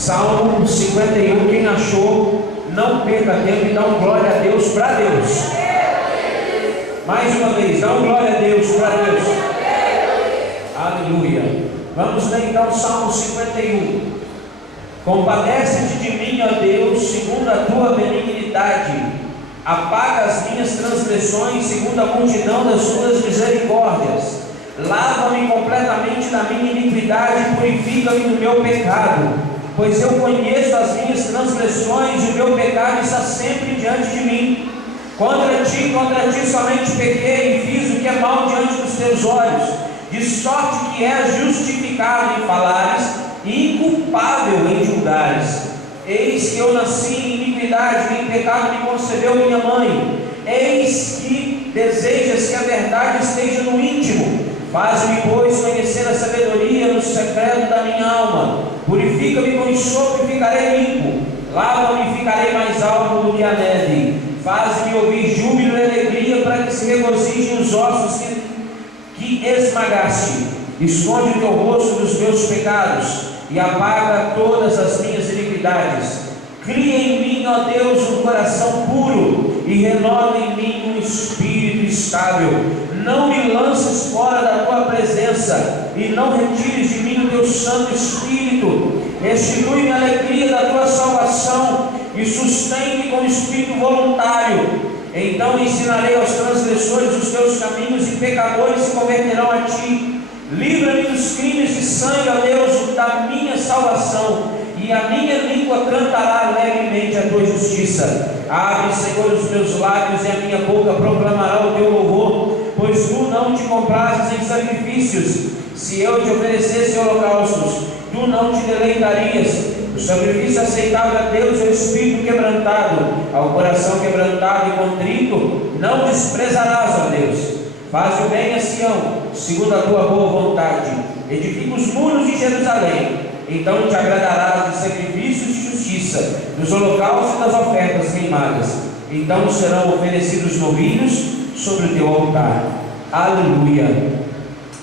Salmo 51, quem achou, não perca tempo e dá um glória a Deus para Deus. Mais uma vez, dá um glória a Deus para Deus. Aleluia. Vamos ler então Salmo 51. Compadece-te de mim, ó Deus, segundo a tua benignidade. Apaga as minhas transgressões, segundo a multidão das tuas misericórdias. Lava-me completamente da minha iniquidade e purifica-me do meu pecado. Pois eu conheço as minhas transgressões e o meu pecado está sempre diante de mim. Contra ti somente pequei e fiz o que é mal diante dos teus olhos, de sorte que és justificado em falares e inculpável em julgares. Eis que eu nasci em iniquidade, em pecado me concebeu minha mãe. Eis que desejas que a verdade esteja no íntimo. Faz-me, pois, conhecer a sabedoria no secreto da minha alma. Purifica-me com enxofre e ficarei limpo. Lava-me e ficarei mais alto do que a neve. Faz-me ouvir júbilo e alegria, para que se regozijem os ossos que esmagaste. Esconde o teu rosto dos meus pecados e apaga todas as minhas iniquidades. Cria em mim, ó Deus, um coração puro e renova em mim um espírito estável. Não me lances fora da tua presença e não retires de mim o teu Santo Espírito. Restitui-me a alegria da tua salvação e sustém-me com espírito voluntário. Então ensinarei aos transgressores os teus caminhos e pecadores se converterão a ti. Livra-me dos crimes de sangue, ó Deus, da minha salvação, e a minha língua cantará alegremente a tua justiça. Abre, Senhor, os meus lábios, e a minha boca proclamará o teu louvor, pois tu não te comprases em sacrifícios. Se eu te oferecesse holocaustos, tu não te deleitarias. O sacrifício aceitável a Deus é o espírito quebrantado. Ao coração quebrantado e contrito não desprezarás, ó Deus. Faz o bem a Sião, segundo a tua boa vontade. Edifica os muros de Jerusalém. Então te agradarás dos sacrifícios de justiça, dos holocaustos e das ofertas queimadas. Então serão oferecidos novilhos sobre o teu altar. Aleluia.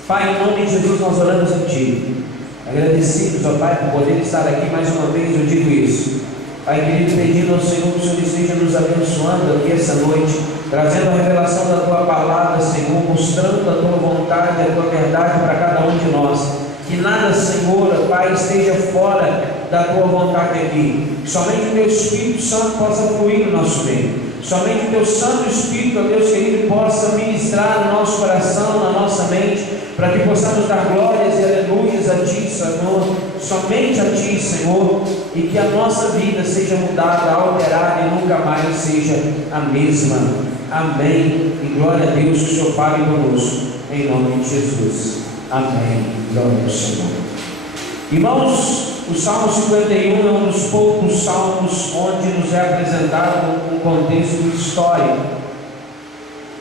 Pai, em nome de Jesus nós oramos a Ti, agradecidos, ó Pai, por poder estar aqui mais uma vez. Eu digo isso, Pai querido, pedindo ao Senhor que o Senhor esteja nos abençoando aqui essa noite, trazendo a revelação da Tua palavra, Senhor, mostrando a Tua vontade, a Tua verdade para cada um de nós. Que nada, Senhor, Pai, esteja fora da Tua vontade aqui. Somente o Teu Espírito Santo possa fluir no nosso meio. Somente o Teu Santo Espírito, ó Deus querido, possa ministrar no nosso coração, na nossa mente, para que possamos dar glórias e aleluias a Ti, Senhor. Somente a Ti, Senhor. E que a nossa vida seja mudada, alterada e nunca mais seja a mesma. Amém. E glória a Deus, que o Senhor fale conosco. Em nome de Jesus. Amém. Glória ao Senhor. Irmãos, o Salmo 51 é um dos poucos salmos onde nos é apresentado um contexto histórico.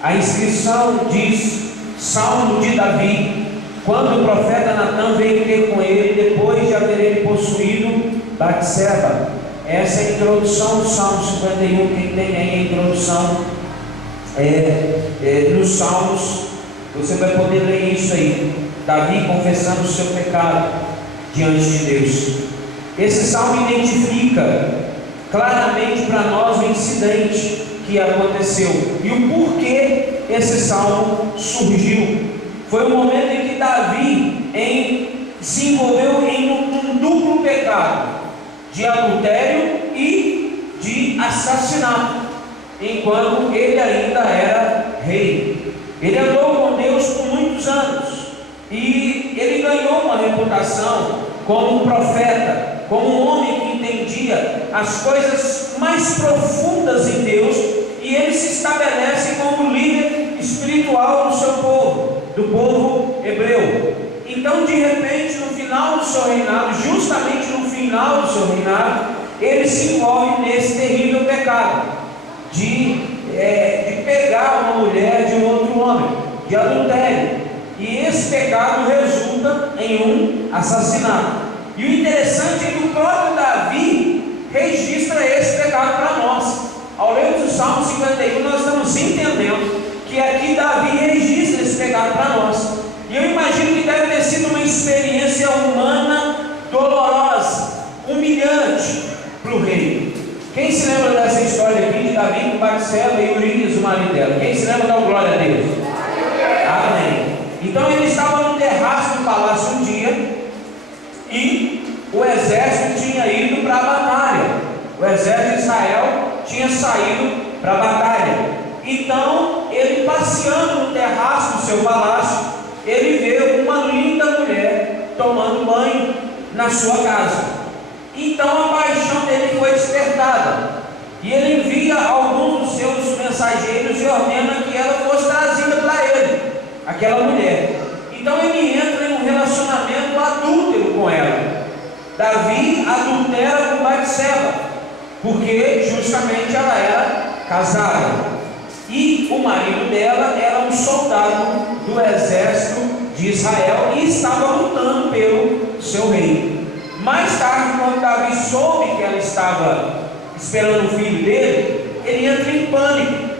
A inscrição diz Salmo de Davi, quando o profeta Natã veio ter com ele depois de haver ele possuído Batseba. Essa é a introdução do Salmo 51. Quem tem aí a introdução nos Salmos, você vai poder ler isso aí. Davi confessando o seu pecado diante de Deus. Esse salmo identifica claramente para nós o incidente que aconteceu e o porquê esse salmo surgiu. Foi o momento em que Davi se envolveu em um duplo pecado, de adultério e de assassinato, enquanto ele ainda era rei. Ele andou com Deus por muitos anos e ele ganhou uma reputação como um profeta, como um homem que entendia as coisas mais profundas em Deus, e ele se estabelece como líder espiritual do seu povo, do povo hebreu. Então, de repente, no final do seu reinado, justamente no final do seu reinado, ele se envolve nesse terrível pecado de pegar uma mulher de um outro homem, de adultério. E esse pecado resulta em um assassinato. E o interessante é que o próprio Davi registra esse pecado para nós. Ao lermos o Salmo 51, nós estamos entendendo que aqui Davi registra esse pecado para nós. E eu imagino que deve ter sido uma experiência humana dolorosa, humilhante para o rei. Quem se lembra dessa história aqui de Davi com Batseba e Urias, o marido dela? Quem se lembra, dá glória a Deus? Amém. Então ele estava no terraço do palácio um dia e o exército tinha ido para a batalha. O exército de Israel tinha saído para a batalha. Então ele, passeando no terraço do seu palácio, ele vê uma linda mulher tomando banho na sua casa. Então a paixão dele foi despertada, e ele envia alguns dos seus mensageiros e ordena que ela fosse trazida para ele, aquela mulher. Então ele entra em um relacionamento adúltero com ela. Davi adultera com Batseba, porque justamente ela era casada, e o marido dela era um soldado do exército de Israel e estava lutando pelo seu rei. Mais tarde, quando Davi soube que ela estava esperando o filho dele, ele entra em pânico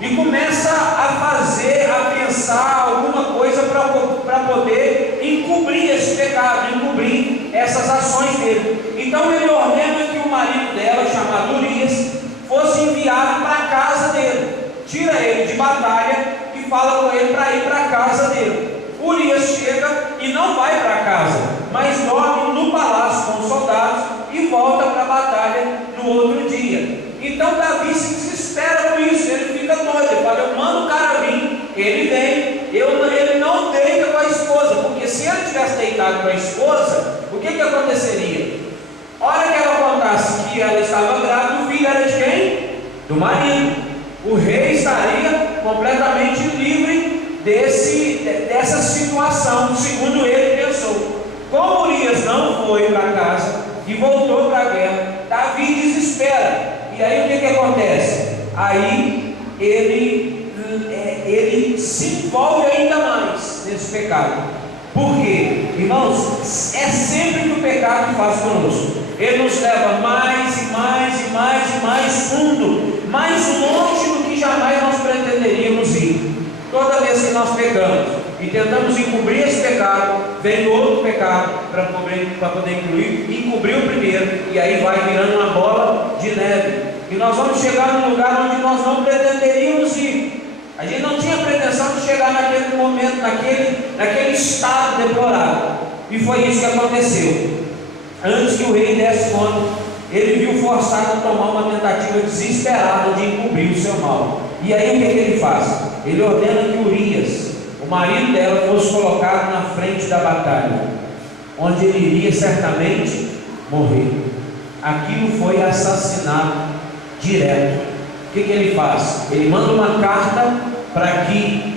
e começa a pensar alguma coisa para poder encobrir esse pecado, encobrir essas ações dele. Então ele ordena que o marido dela, chamado Urias, fosse enviado para a casa dele. Tira ele de batalha e fala com ele para ir para a casa dele. Urias chega e não vai para casa, mas dorme no palácio com os soldados e volta para a batalha no outro dia. Então Davi se desespera com isso, ele fica doido, ele fala: eu mando o cara vir, ele vem, ele não deita com a esposa, porque se ele tivesse deitado com a esposa, o que aconteceria? A hora que ela contasse que ela estava grávida, o filho era de quem? Do marido. O rei estaria completamente livre dessa situação, segundo ele pensou. Como Urias não foi para casa e voltou para a guerra, Davi desespera. E aí o que acontece? Aí ele se envolve ainda mais nesse pecado. Por quê? Irmãos, é sempre que o pecado faz conosco. Ele nos leva mais e mais e mais e mais fundo, mais longe do que jamais nós pretenderíamos ir. Toda vez que nós pecamos e tentamos encobrir esse pecado, vem outro pecado para poder encobrir o primeiro, e aí vai virando uma bola de neve. E nós vamos chegar num lugar onde nós não pretenderíamos ir. A gente não tinha pretensão de chegar naquele momento, naquele estado deplorável. E foi isso que aconteceu. Antes que o rei desse conta, ele viu forçado a tomar uma tentativa desesperada de encobrir o seu mal. E aí o que ele faz? Ele ordena que Urias, o marido dela, fosse colocado na frente da batalha, onde ele iria certamente morrer. Aquilo foi assassinato direto. O que ele faz? Ele manda uma carta para que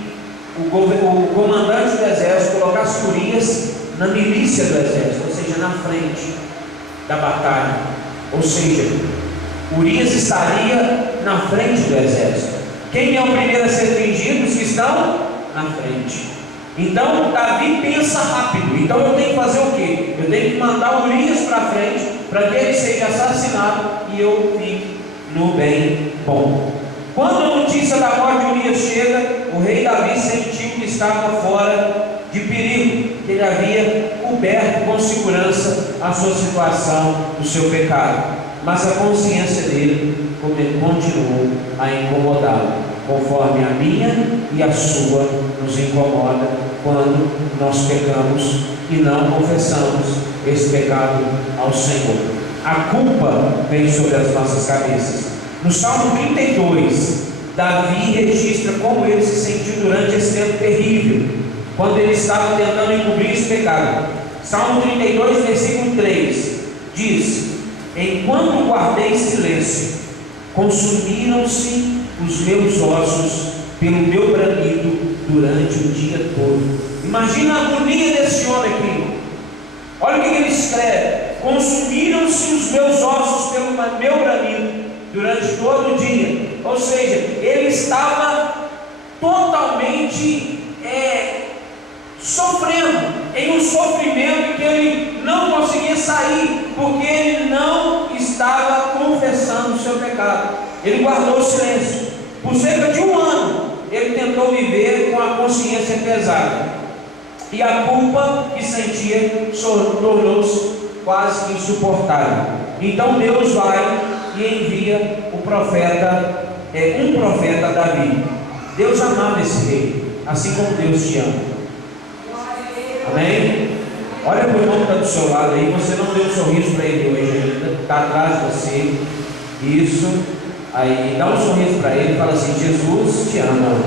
o comandante do exército colocasse Urias na milícia do exército, ou seja, na frente da batalha. Ou seja, Urias estaria na frente do exército. Quem é o primeiro a ser atingido? Os que estão na frente. Então Davi pensa rápido. Então eu tenho que fazer o quê? Eu tenho que mandar Urias para frente, para que ele seja assassinado e eu fique no bem bom. Quando a notícia da morte de Urias chega, o rei Davi sentiu que estava fora de perigo, que ele havia coberto com segurança a sua situação, o seu pecado. Mas a consciência dele continuou a incomodá-lo, conforme a minha e a sua nos incomoda quando nós pecamos e não confessamos esse pecado ao Senhor. A culpa vem sobre as nossas cabeças. No Salmo 32, Davi registra como ele se sentiu durante esse tempo terrível, quando ele estava tentando encobrir esse pecado. Salmo 32, versículo 3 diz: enquanto guardei silêncio, consumiram-se os meus ossos pelo meu bramido durante o dia todo. Imagina a agonia desse homem aqui. Olha o que ele escreve: consumiram-se os meus ossos pelo meu bramido durante todo o dia. Ou seja, ele estava totalmente sofrendo, em um sofrimento que ele não conseguia sair, porque ele não estava confessando o seu pecado. Ele guardou o silêncio. Por cerca de um ano, ele tentou viver com a consciência pesada, e a culpa que sentia tornou-se quase que insuportável. Então Deus vai e envia o profeta, um profeta, Davi. Deus amava esse rei, assim como Deus te ama. Amém? Olha para o irmão que está do seu lado aí. Você não deu um sorriso para ele hoje ainda, está atrás de você. Isso. Aí dá um sorriso para ele e fala assim: Jesus te ama.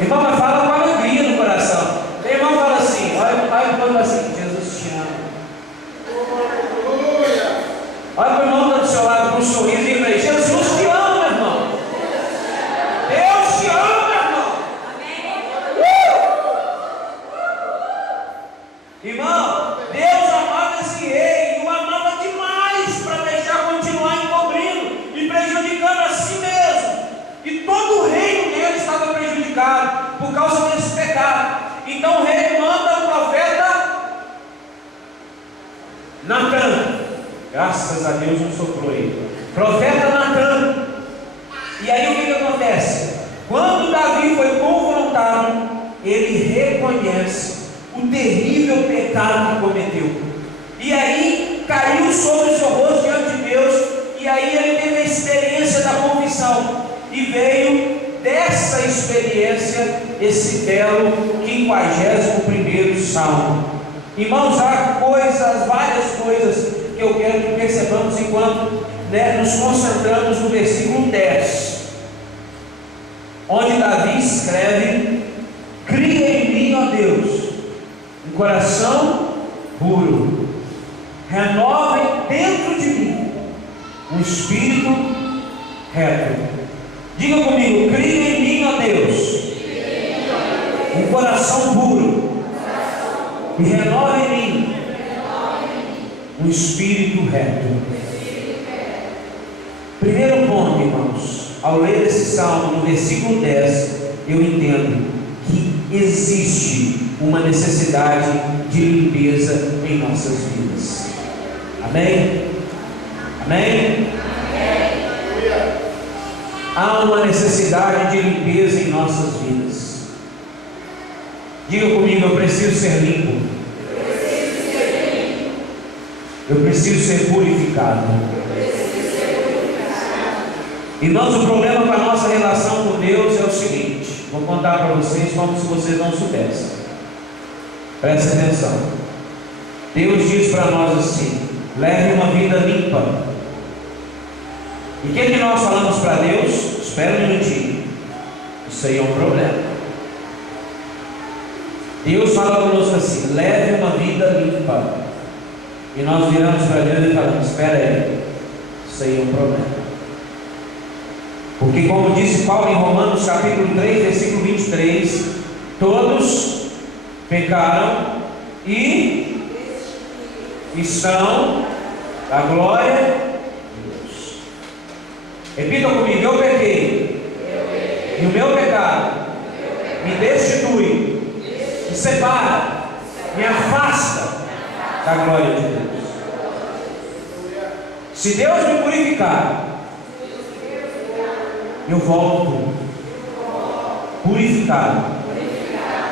Irmão, mas fala com alegria no coração. Tem irmão que fala assim: olha para o pai e fala assim: Jesus te ama. Olha para o irmão que está do seu lado com um sorriso e diz: Jesus te ama, meu irmão. Deus te ama, meu irmão. Irmão, Deus amava esse rei, e o amava demais para deixar continuar encobrindo e prejudicando a si mesmo. E todo o reino dele estava prejudicado por causa desse pecado. Então o rei manda o profeta Natan. Graças a Deus não soprou ele. Profeta Natan. E aí o que acontece? Quando Davi foi confrontado, ele reconhece o terrível pecado que cometeu. E aí caiu sobre o seu rosto diante de Deus. E aí ele teve a experiência da confissão. E veio dessa experiência esse belo 51º Salmo. Irmãos, há coisas, várias coisas que eu quero que percebamos enquanto nos concentramos no versículo 10, onde Davi escreve: cria em mim, ó Deus, um coração puro, renova dentro de mim um espírito reto. Diga comigo: cria em mim, ó Deus, um coração puro, e renova em mim um espírito reto. Primeiro ponto, irmãos, ao ler esse salmo, no versículo 10, eu entendo que existe uma necessidade de limpeza em nossas vidas. Amém? Amém? Há uma necessidade de limpeza em nossas vidas. Diga comigo: eu preciso ser limpo. Eu preciso ser purificado. Irmãos, o problema com a nossa relação com Deus é o seguinte: vou contar para vocês como se vocês não soubessem. Presta atenção. Deus diz para nós assim: leve uma vida limpa. E o que nós falamos para Deus? Espera um minutinho. Isso aí é um problema. Deus fala conosco assim: leve uma vida limpa. E nós viramos para Deus e falamos: espera aí, isso aí é um problema. Porque, como disse Paulo em Romanos capítulo 3, versículo 23, todos pecaram e estão da glória de Deus. Repita comigo: eu pequei, e o meu pecado me destitui, me separa, me afasta da glória de Deus. Se Deus me purificar, eu volto purificado,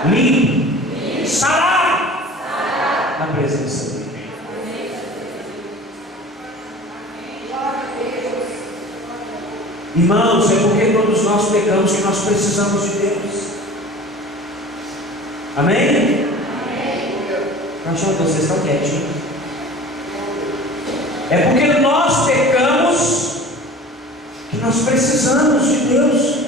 limpo, sarado na presença dele. Irmãos, é porque todos nós pecamos que nós precisamos de Deus. Amém? Achando que vocês estão quietinhos. É porque nós pecamos que nós precisamos de Deus,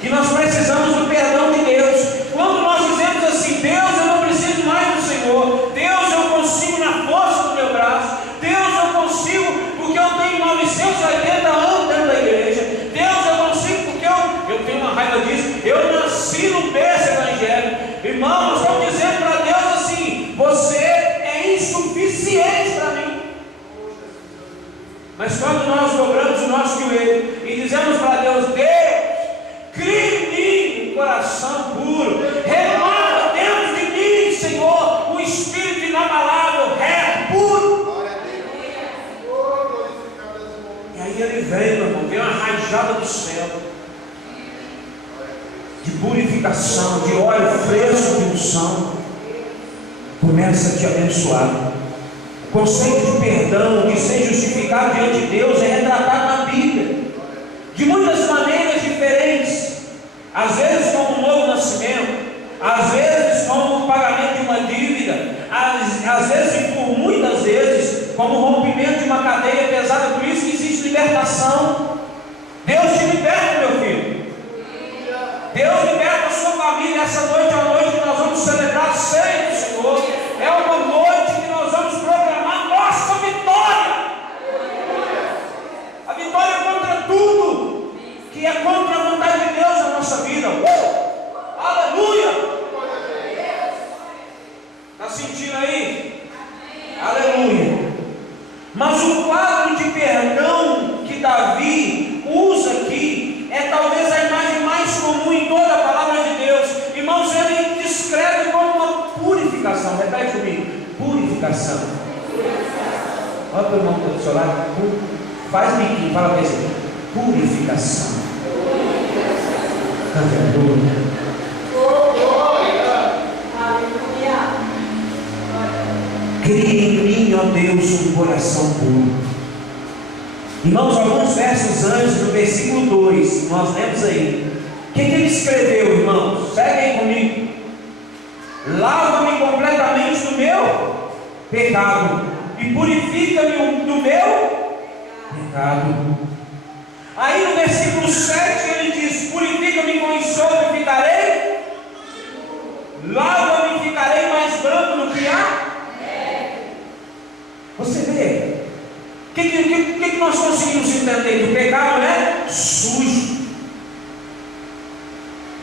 que nós precisamos do perdão de Deus. Quando nós dizemos assim: Deus, eu não preciso mais do Senhor, Deus, eu consigo na força do meu braço, Deus, eu consigo porque eu tenho 980 anos dentro da igreja, Deus, eu consigo porque eu tenho uma raiva disso, eu nasci no berço evangélico. Irmão, nós estamos dizendo para Deus assim: você é insuficiente para mim. Mas quando nós dobramos o nosso joelho e dizemos para Deus: Deus, cria em mim um coração puro, renova dentro de mim, Senhor, um espírito inabalável, reto, puro. E aí ele vem, meu irmão, vem uma rajada do céu de purificação, de óleo fresco de unção, começa a te abençoar. conceito de perdão, de ser justificado diante de Deus, é retratado na Bíblia, de muitas maneiras diferentes, às vezes como um novo nascimento, às vezes como o pagamento de uma dívida, às vezes e por muitas vezes como o rompimento de uma cadeia pesada. Por isso que existe libertação. Deus te liberta, meu filho. Deus liberta a sua família. Essa noite é a noite que nós vamos celebrar a ceia do Senhor. É uma noite que nós vamos proclamar nossa vitória. A vitória contra tudo que é contra a vontade de Deus na nossa vida. Aleluia! Está sentindo aí? Aleluia! Mas o quadro de perdão que Davi usa aqui é talvez a imagem mais comum em toda a palavra de Deus. Irmãos, ele descreve como uma purificação. Repete comigo: purificação. Olha para o irmão que está do seu lado. Faz biquinho, fala para ele: purificação. Aleluia. Cria em mim, ó Deus, um coração puro. Irmãos, alguns versos antes, no versículo 2, nós lemos aí. O que ele escreveu, irmãos? Segue aí comigo. Lava-me completamente do meu pecado e purifica-me do meu pecado. Aí no versículo 7 ele diz: purifica-me com enxofre e ficarei, lava-me e ficarei mais branco do que a. Você vê, o que nós conseguimos entender? Que o pecado é sujo,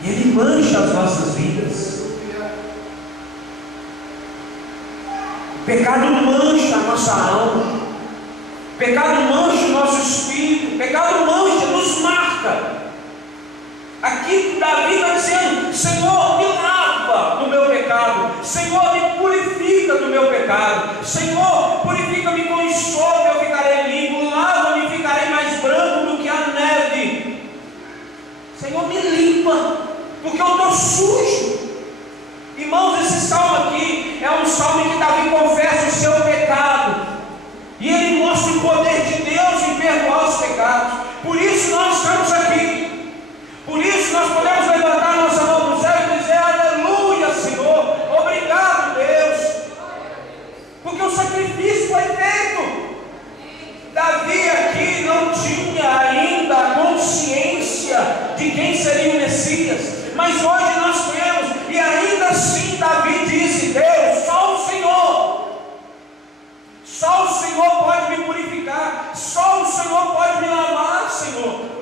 e ele mancha as nossas vidas. O pecado mancha a nossa alma, o pecado mancha o nosso espírito, o pecado mancha, nos marca. Aqui Davi está dizendo: Senhor, me lava do meu pecado, Senhor, me purifica do meu pecado, Senhor, purifica-me com enxofre, eu ficarei limpo, lava-me e ficarei mais branco do que a neve. Senhor, me limpa, porque eu estou sujo. Irmãos, esse salmo aqui é um salmo em que Davi confessa o seu pecado, e ele mostra o poder de Deus em perdoar os pecados. Por isso nós estamos aqui. Por isso nós podemos levantar nossa mão no céu e dizer: aleluia, Senhor, obrigado, Deus, porque o sacrifício foi feito. Davi aqui não tinha ainda a consciência de quem seria o Messias, mas hoje nós temos, e ainda assim Davi disse: Deus, só o Senhor pode me purificar, só o Senhor pode me lavar, Senhor.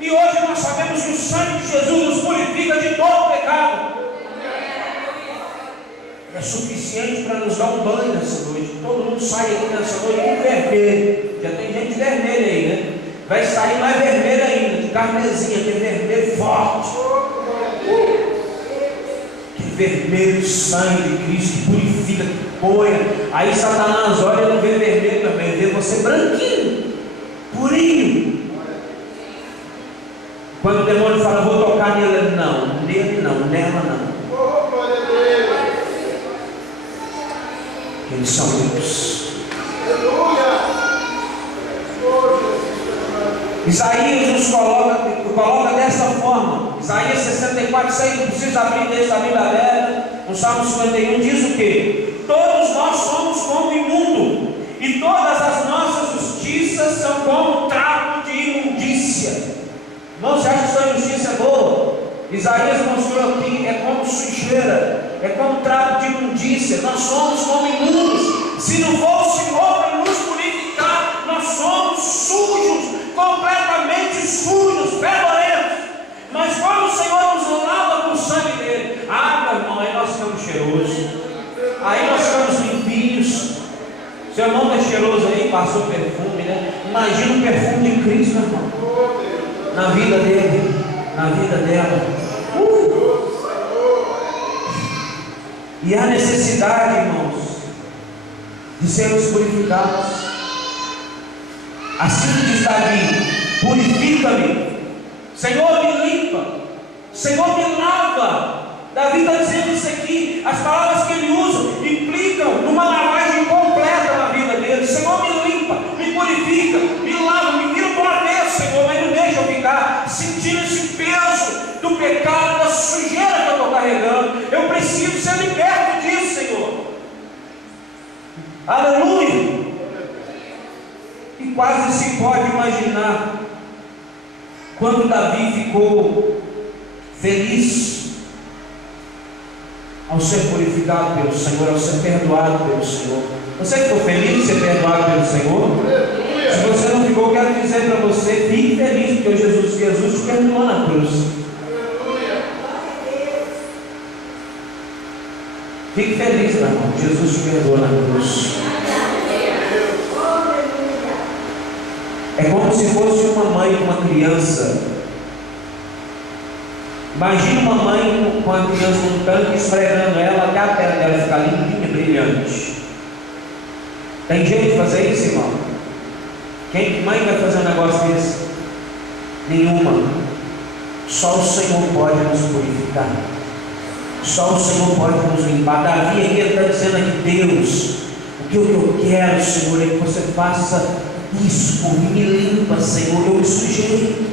E hoje nós sabemos que o sangue de Jesus nos purifica de todo pecado. É suficiente para nos dar um banho nessa noite. Todo mundo sai aqui nessa noite com vermelho. Já tem gente vermelha aí, né? Vai sair mais vermelho ainda, de carmesim, aquele vermelho forte. Que vermelho de sangue de Cristo, que purifica, que poia. Aí Satanás olha e não vê vermelho também, vê você branquinho, purinho. Quando o demônio fala: vou tocar nele, não, nele não, nela não. Eles são limpos. Isaías nos coloca dessa forma. Isaías 64:6, não precisa abrir, deixa a Bíblia aberta. No Salmo 51 diz o quê? Todos nós somos como imundo, e todas as nossas justiças são como trapo de imundícia. Não se acha que sua justiça é boa? Isaías mostrou aqui: é como sujeira, é como trapo de imundícia. Nós somos como imundos. Se não for o Senhor para nos purificar, nós somos sujos, completamente sujos, fedorentos. Mas quando o Senhor nos lava com o sangue dele, meu irmão, aí nós ficamos cheirosos, aí nós ficamos limpinhos. Seu irmão está cheiroso aí, passou perfume, né? Imagina o perfume de Cristo, meu irmão, na vida dele, na vida dela. E há necessidade, irmãos, de sermos purificados. Assim diz Davi: purifica-me, Senhor, me limpa, Senhor, me lava. Davi está dizendo isso aqui. As palavras que ele usa implicam numa lavagem completa na pecado, da sujeira que eu estou carregando. Eu preciso ser liberto disso, Senhor. Aleluia. E quase se pode imaginar quando Davi ficou feliz ao ser purificado pelo Senhor, ao ser perdoado pelo Senhor. Você ficou feliz de ser perdoado pelo Senhor? Se você não ficou, quero dizer para você, fique feliz, porque Jesus te perdoou na cruz. Fique feliz, meu irmão, Jesus te perdoou na cruz. É como se fosse uma mãe com uma criança. Imagina uma mãe com a criança num tanque, esfregando ela até a pele dela ficar limpinha, brilhante. Tem jeito de fazer isso, irmão? Que mãe vai fazer um negócio desse? Nenhuma. Só o Senhor pode nos purificar. Só o Senhor pode nos limpar. Davi aqui está dizendo aqui: Deus, o que eu quero, Senhor, é que você faça isso por mim, me limpa, Senhor. Eu me sujei,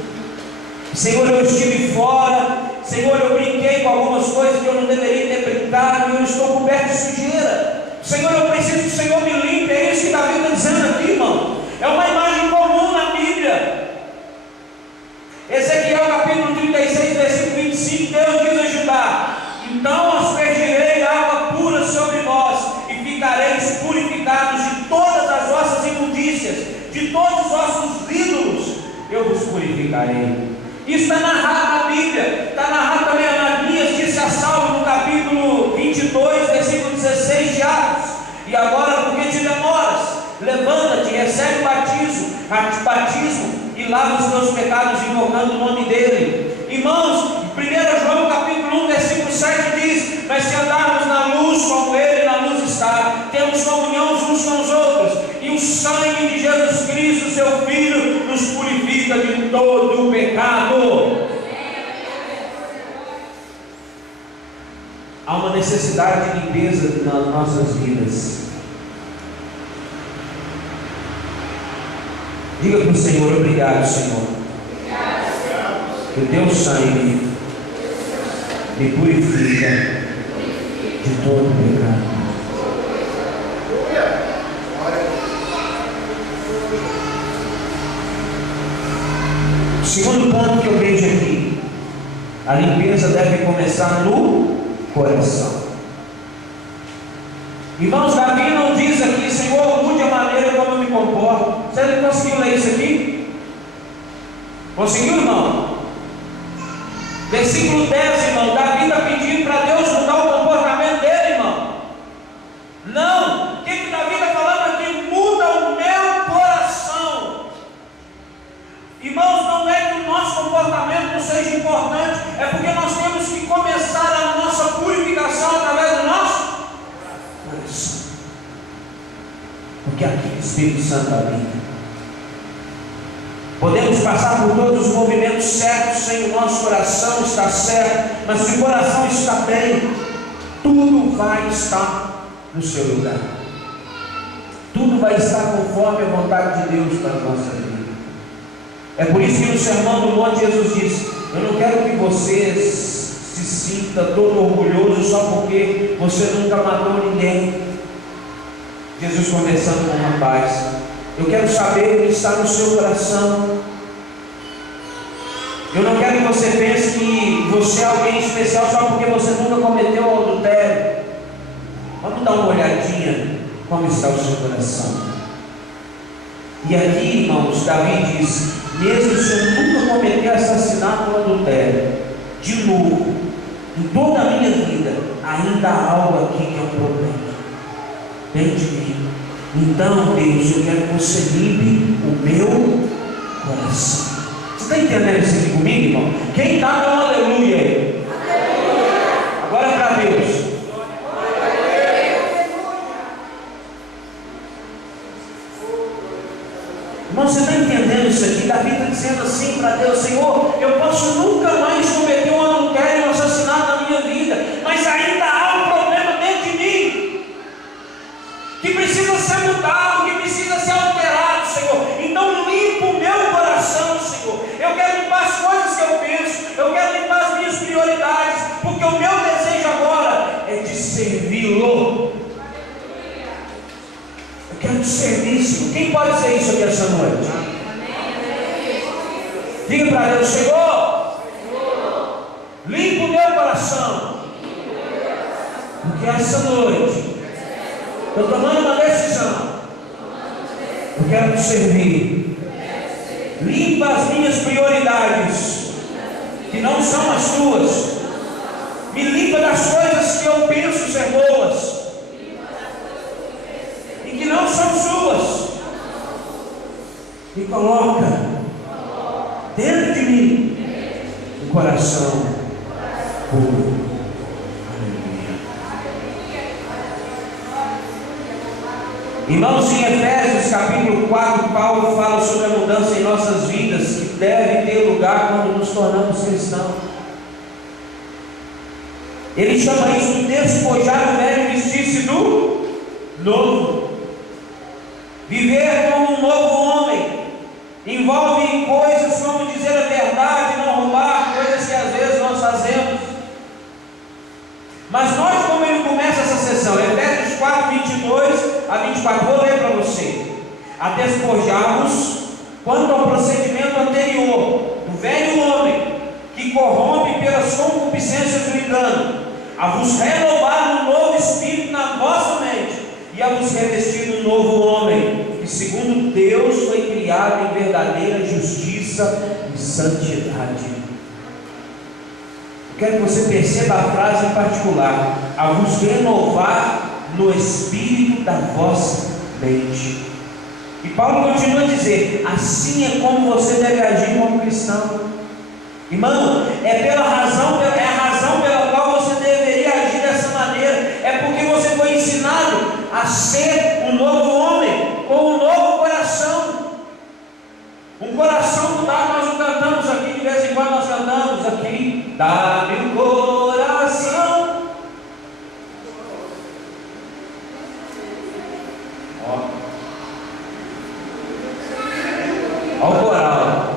Senhor, eu estive fora, Senhor, eu brinquei com algumas coisas que eu não deveria ter brincado, e eu estou coberto de sujeira. Senhor, eu preciso que o Senhor me limpe. É isso que Davi está dizendo aqui, irmão. É uma imagem comum na Bíblia. Ezequiel capítulo 36, versículo 25, Deus diz a Judá: então aspergirei água pura sobre vós, e ficareis purificados de todas as vossas imundícias, de todos os vossos ídolos, eu vos purificarei. Isso está narrado na Bíblia. Está narrado também. Ananias disse a Saulo no capítulo 22, versículo 16 de Atos: e agora, porque te demoras, levanta-te, recebe o batismo e lava os teus pecados, invocando o nome dele. Irmãos, 1 João capítulo 1, versículo 7 diz: mas se andarmos na luz como ele na luz está, temos comunhão uns com os outros, e o sangue de Jesus Cristo, seu Filho, nos purifica de todo o pecado. Há uma necessidade de limpeza nas nossas vidas. Diga para o Senhor: obrigado, Senhor, que o teu sangue me purifica de todo o pecado. O segundo ponto que eu vejo aqui: a limpeza deve começar no coração. Irmãos, Davi não diz aqui: Senhor, mude a maneira como eu me comporto. Você não conseguiu ler isso aqui? Conseguiu, irmão? Versículo 10, irmão. Davi está pedindo para Deus mudar o comportamento dele, irmão. Não. O que Davi está falando aqui? Muda o meu coração. Irmãos, não é que o nosso comportamento não seja importante, é porque nós temos que começar a nossa purificação através do nosso coração. Porque aqui o Espírito Santo habita. Podemos passar por todos os movimentos certos sem o nosso coração estar certo, mas se o coração está bem, tudo vai estar no seu lugar. Tudo vai estar conforme a vontade de Deus para a nossa vida. É por isso que no Sermão do Monte Jesus disse: eu não quero que você se sinta todo orgulhoso só porque você nunca matou ninguém. Jesus conversando com o rapaz: eu quero saber o que está no seu coração. Eu não quero que você pense que você é alguém especial só porque você nunca cometeu o adultério. Vamos dar uma olhadinha como está o seu coração. E aqui, irmãos, Davi diz: mesmo se eu nunca cometer assassinato ou adultério, de novo, em toda a minha vida, ainda há algo aqui que é um problema dentro de mim. Então, Deus, eu quero que você limpe o meu coração. Você está entendendo isso aqui comigo, irmão? Quem está, dá um aleluia aí. Agora é para Deus. Irmão, você está entendendo isso aqui? Davi está dizendo assim para Deus: Senhor, eu posso nunca mais cometer um adultério, um assassinato na minha vida, mas ainda há um problema dentro de mim que precisa ser mudado, que precisa ser alterado, Senhor. Então limpa o meu coração, Senhor. Eu quero limpar as coisas que eu penso, eu quero limpar as minhas prioridades. quero te servir, Senhor. Quem pode dizer isso aqui essa noite? Diga para Deus: Senhor, limpa o meu coração, porque essa noite estou tomando uma decisão. Eu quero te servir. Limpa as minhas prioridades, que não são as tuas. Me limpa das coisas que eu penso ser boas e que não são suas. E coloca dentro de mim um coração puro. Aleluia. Irmãos, em Efésios capítulo 4, Paulo fala sobre a mudança em nossas vidas, que deve ter lugar quando nos tornamos cristãos. Ele chama isso de despojar o velho e vestir-se do novo. Viver como um novo homem envolve coisas como dizer a verdade, não roubar, coisas que às vezes nós fazemos. Mas nós, como ele começa essa sessão, Efésios 4, 22 a 24, vou ler para você: a despojar-vos quanto ao procedimento anterior do velho homem, que corrompe pelas concupiscências do engano, a vos renovar um novo espírito na vossa mente, e a vos revestir um novo homem, que segundo Deus foi criado em verdadeira justiça e santidade. Eu quero que você perceba a frase em particular: a vos renovar no espírito da vossa mente. E Paulo continua a dizer: assim é como você deve agir como cristão. Irmão, é a razão pela qual você deveria agir dessa maneira. É porque você foi ensinado a ser um novo homem, com um novo coração. Um coração mudado. Nós não cantamos aqui, de vez em quando nós cantamos aqui: dá-me um coração. Ó o coral: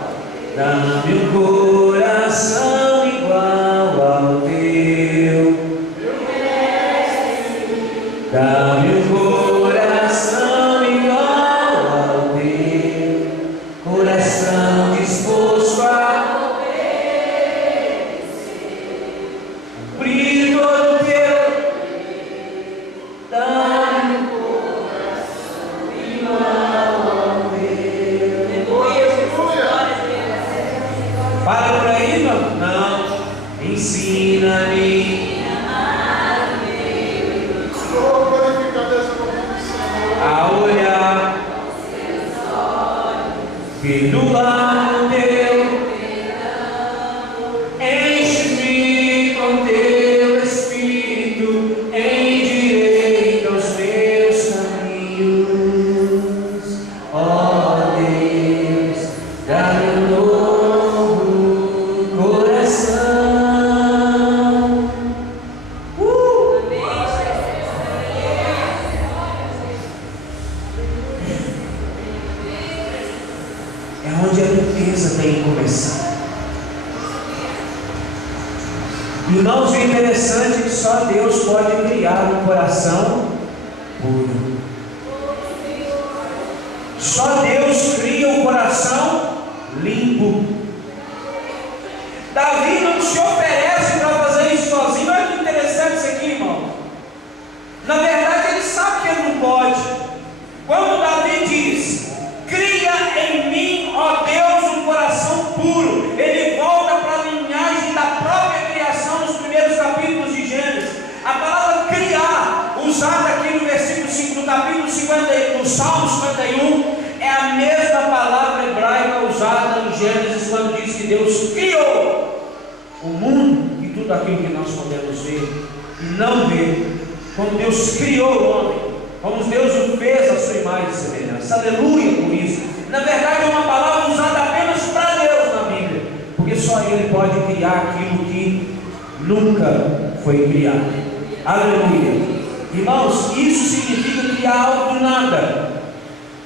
dá-me um coração igual ao teu. Dá-me um coração igual ao teu, coração disposto a cumprir todo o teu. Dá-me um coração igual ao teu. Para por aí, não. Ensina-me a olhar, perdoar o teu, enche-me com teu Espírito, endireita os meus caminhos. Ó Deus, dá-me um novo coração. É onde a limpeza tem que começar. Irmãos, o interessante é que só Deus pode criar um coração puro. Só Deus cria um coração limpo. Davi não se oferece para fazer isso sozinho. Olha que interessante isso aqui, irmão. Na verdade, ele sabe que ele não pode. Quando Davi diz: cria em mim, ó Deus, um coração puro, ele volta para a linhagem da própria criação nos primeiros capítulos de Gênesis. A palavra criar, usada aqui no versículo 5 do capítulo 51, no Salmo 51, é a mesma palavra hebraica usada em Gênesis, quando diz que Deus criou o mundo e tudo aquilo que nós podemos ver e não ver. Como Deus criou o homem, como Deus o fez a sua imagem e semelhança. Aleluia por isso. Na verdade é uma palavra usada apenas para Deus na Bíblia, porque só Ele pode criar aquilo que nunca foi criado. Aleluia. Irmãos, isso significa criar algo do nada.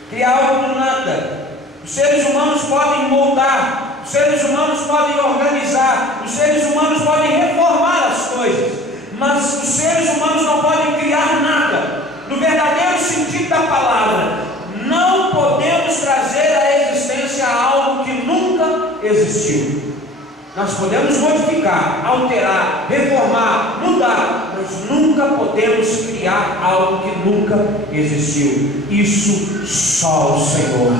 Criar algo do nada. Os seres humanos podem moldar, os seres humanos podem organizar, os seres humanos podem reformar as coisas, mas os seres humanos não podem criar nada. No verdadeiro sentido princípio da palavra, não podemos trazer à existência algo que nunca existiu. Nós podemos modificar, alterar, reformar, mudar, mas nunca podemos criar algo que nunca existiu. Isso só o Senhor.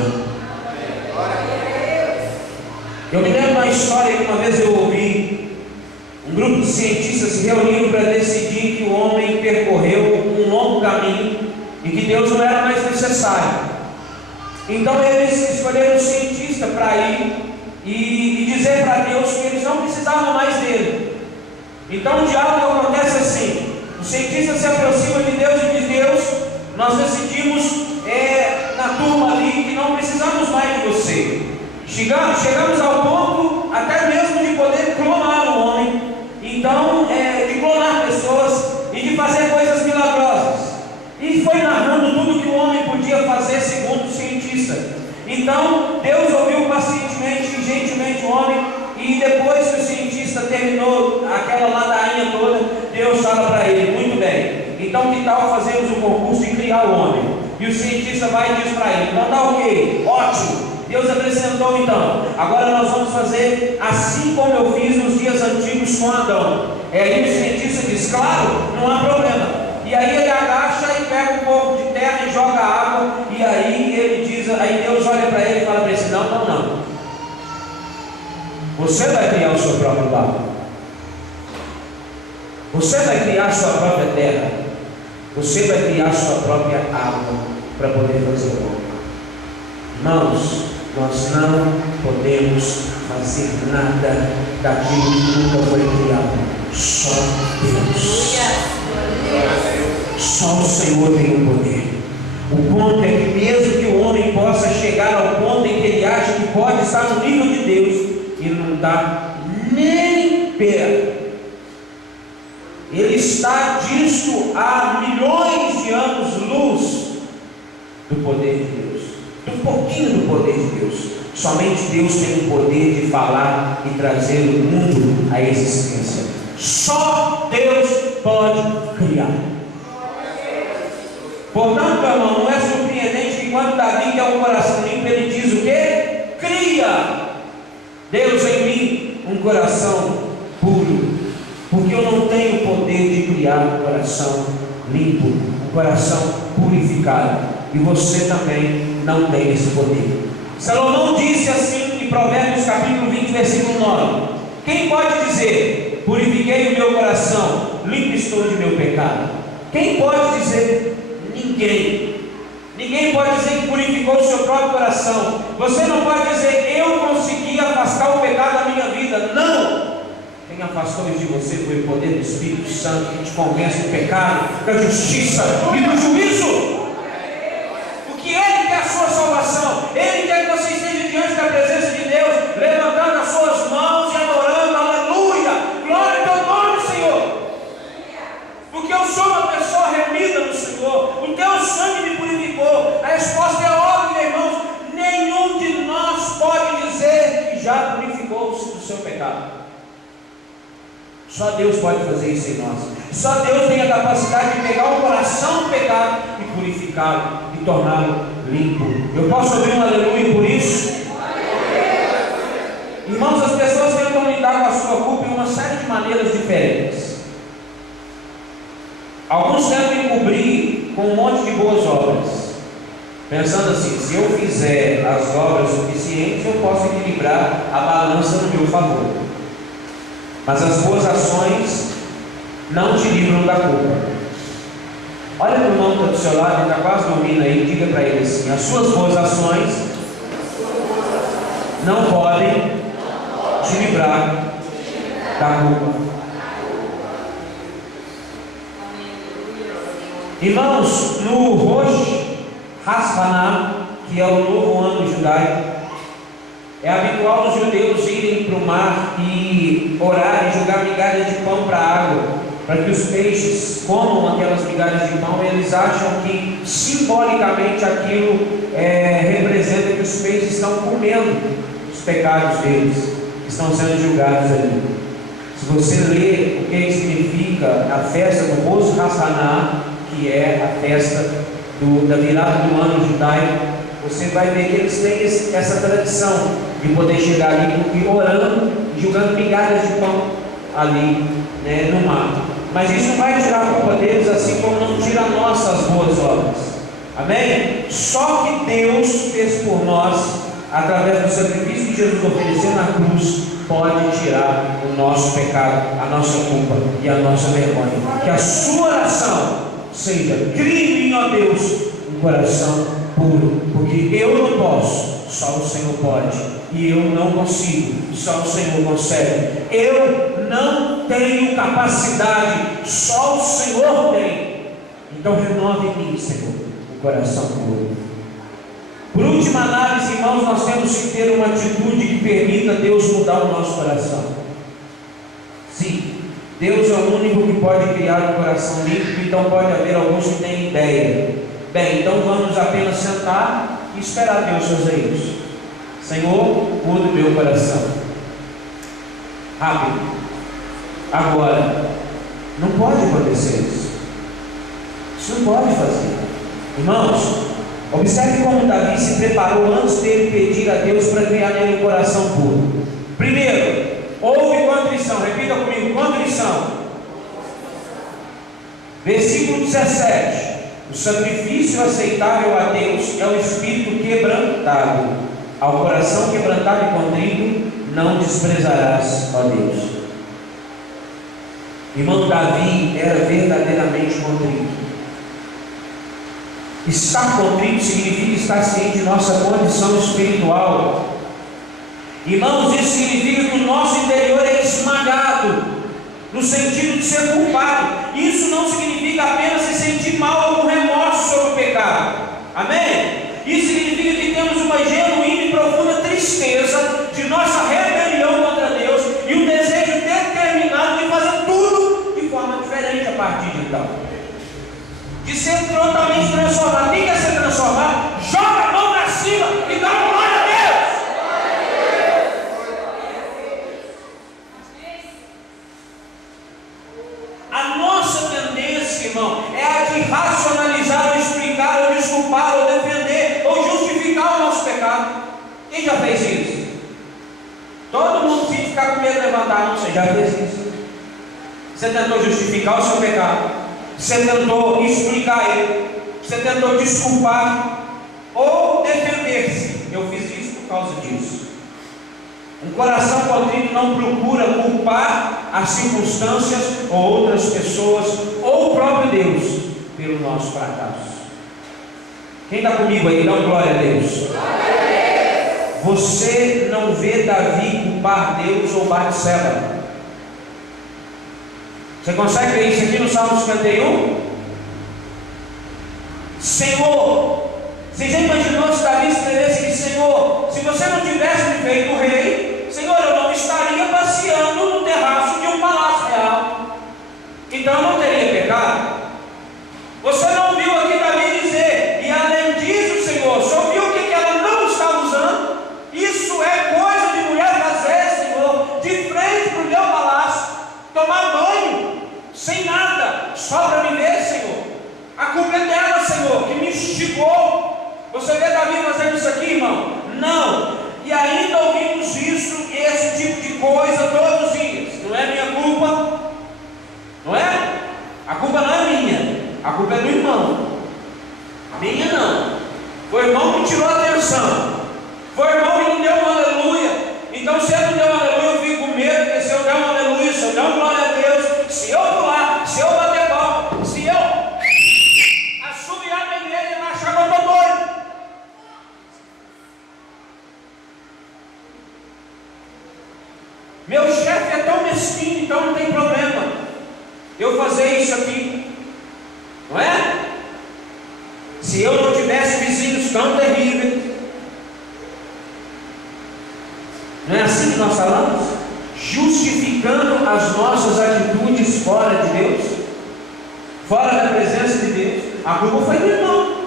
Eu me lembro de uma história que uma vez eu ouvi. Um grupo de cientistas se reuniram para decidir que o homem percorreu um longo caminho e que Deus não era mais necessário. Então eles escolheram um cientista para ir e dizer para Deus que eles não precisavam mais dele. Então o diálogo acontece assim: o cientista se aproxima de Deus e diz: Deus, nós decidimos na turma ali que não precisamos mais de você. Chegamos ao ponto até mesmo de poder clonar o homem, então de clonar pessoas e de fazer coisas milagrosas. E foi narrando tudo que o homem podia fazer segundo o cientista. Então Deus ouviu pacientemente e gentilmente o homem, e depois que o cientista terminou aquela ladainha toda, Deus fala para ele: muito bem, então que tal fazermos o concurso de criar o homem? E o cientista vai e diz para ele: então tá ok, ótimo. Deus acrescentou então: agora nós vamos fazer assim como eu fiz nos dias antigos com Adão. Aí o cientista diz: claro, não há problema. E aí ele agacha e pega um pouco de terra e joga água, e aí ele diz, aí Deus olha para ele e fala para ele: não, você vai criar o seu próprio barro, você vai criar a sua própria terra, você vai criar a sua própria água para poder fazer o homem. Irmãos, nós não podemos fazer nada daquilo que nunca foi criado. Só Deus. Só o Senhor tem o poder. O ponto é que mesmo que o homem possa chegar ao ponto em que ele acha que pode estar no nível de Deus, ele não está nem perto. Ele está disto a milhões de anos-luz do poder de Deus, um pouquinho do poder de Deus. Somente Deus tem o poder de falar e trazer o mundo à existência. Só Deus pode criar. Portanto, meu irmão, não é surpreendente que quando Davi quer um coração limpo, ele diz o quê? Cria Deus em mim um coração puro, porque eu não tenho o poder de criar um coração limpo, um coração purificado, e você também não tem esse poder. Salomão disse assim em Provérbios capítulo 20, versículo 9: quem pode dizer: purifiquei o meu coração, limpo estou de meu pecado? Quem pode dizer? Ninguém pode dizer que purificou o seu próprio coração. Você não pode dizer: eu consegui afastar o pecado da minha vida. Não! Quem afastou de você foi o poder do Espírito Santo, que te convence do pecado, da justiça e do juízo. Porque Ele quer a sua salvação. Ele quer que você esteja diante da presença de Deus, levantando as suas mãos e adorando. Aleluia! Glória ao teu nome, Senhor. Porque eu sou uma pessoa remida no Senhor. O teu sangue me purificou. A resposta é óbvia, irmãos. Nenhum de nós pode dizer que já purificou-se do seu pecado. Só Deus pode fazer isso em nós. Só Deus tem a capacidade de pegar o coração do pecado e purificá-lo e torná-lo limpo. Eu posso ouvir um aleluia por isso? Irmãos, as pessoas tentam lidar com a sua culpa em uma série de maneiras diferentes. Alguns tentam encobrir com um monte de boas obras, pensando assim: se eu fizer as obras suficientes, eu posso equilibrar a balança no meu favor. Mas as boas ações não te livram da culpa. Olha para o irmão que está do seu lado, ele está quase dormindo aí, diga para ele assim: as suas boas ações não podem te livrar da culpa. Irmãos, no Rosh Hashanah, que é o novo ano judaico, é habitual os judeus irem para o mar e orar e jogar migalhas de pão para a água, para que os peixes comam aquelas migalhas de pão. Eles acham que simbolicamente aquilo representa que os peixes estão comendo os pecados deles, que estão sendo julgados ali. Se você ler o que significa a festa do Rosh Hashanah, que é a festa da virada do ano judaico, você vai ver que eles têm essa tradição de poder chegar ali orando e jogando migalhas de pão ali, né, no mar. Mas isso não vai tirar a culpa deles, assim como não tira nossas boas obras. Amém? Só que Deus fez por nós, através do sacrifício que Jesus ofereceu na cruz, pode tirar o nosso pecado, a nossa culpa e a nossa vergonha. Que a sua oração seja: crie em mim, ó Deus, um coração puro, porque eu não posso, só o Senhor pode, e eu não consigo, só o Senhor consegue. Eu não tenho capacidade, só o Senhor tem. Então renove em mim, Senhor, um coração puro. Por última análise, irmãos, nós temos que ter uma atitude que permita Deus mudar o nosso coração. Sim, Deus é o único que pode criar um coração limpo, então pode haver alguns que têm ideia. Bem, então vamos apenas sentar e esperar Deus fazer isso. Senhor, muda o meu coração. Rápido. Agora. Não pode acontecer isso. Isso não pode fazer. Irmãos, observe como Davi se preparou antes dele pedir a Deus para criar nele um coração puro. Primeiro, houve contrição. Repita comigo: contrição. Versículo 17: o sacrifício aceitável a Deus é o espírito quebrantado. Ao coração quebrantado e contrito não desprezarás, ó Deus. Irmão, Davi era verdadeiramente contrito. Estar contrito significa estar ciente de nossa condição espiritual. Irmãos, isso significa que o nosso interior é esmagado, no sentido de ser culpado. Isso não significa apenas se sentir mal ou com remorso sobre o pecado. Amém? Isso significa que temos uma genuína e profunda tristeza de nossa rebelião contra Deus e um desejo determinado de fazer tudo de forma diferente a partir de então. De ser totalmente transformado. Quem quer ser transformado, joga a mão para cima e dá uma glória a Deus. A nossa tendência, irmão, é a de racionalizar, ou explicar, ou desculpar, ou defender, ou justificar o nosso pecado. Quem já fez isso? Todo mundo tem que ficar com medo de levantar. Não, você já fez isso. Você tentou justificar o seu pecado, você tentou explicar ele, você tentou desculpar ou defender-se. Eu fiz isso por causa disso. Um coração contrito não procura culpar as circunstâncias ou outras pessoas ou o próprio Deus pelo nosso fracasso. Quem está comigo aí? Dá uma glória a Deus. Você não vê Davi culpar Deus ou Batseba. Você consegue ver isso aqui no Salmo 51? Senhor, você já imaginou se Davi escrevesse aqui: Senhor, se você não tivesse me feito rei, Senhor, eu não estaria passeando no terraço de um palácio real, então eu não teria pecado. Você não viu aqui Davi dizer: e além disso, Senhor, só viu o que ela não está usando? Isso é coisa de mulher fazer, Senhor, de frente para o meu palácio, tomar banho, sem nada, só para me ver, Senhor. A culpa é dela, Senhor, que me instigou. Você vê Davi fazendo isso aqui, irmão? Não. E ainda ouvimos isso, esse tipo de coisa todos os dias. Não é minha culpa. Não é? A culpa não é minha. A culpa é do irmão. Minha não. Foi o irmão que tirou a atenção. Foi o irmão que não deu um aleluia. Então se ele não deu um aleluia, eu fico com medo, porque se eu der um aleluia, se eu der um glória a Deus, se eu pular, se eu bater palma, se eu assobiar na igreja, ele vai achar que eu estou doido. Meu chefe é tão mesquinho, então não tem problema eu fazer isso aqui, não é? Se eu não tivesse vizinhos tão terríveis. Não é assim que nós falamos? Justificando as nossas atitudes fora de Deus, fora da presença de Deus. A culpa foi do irmão.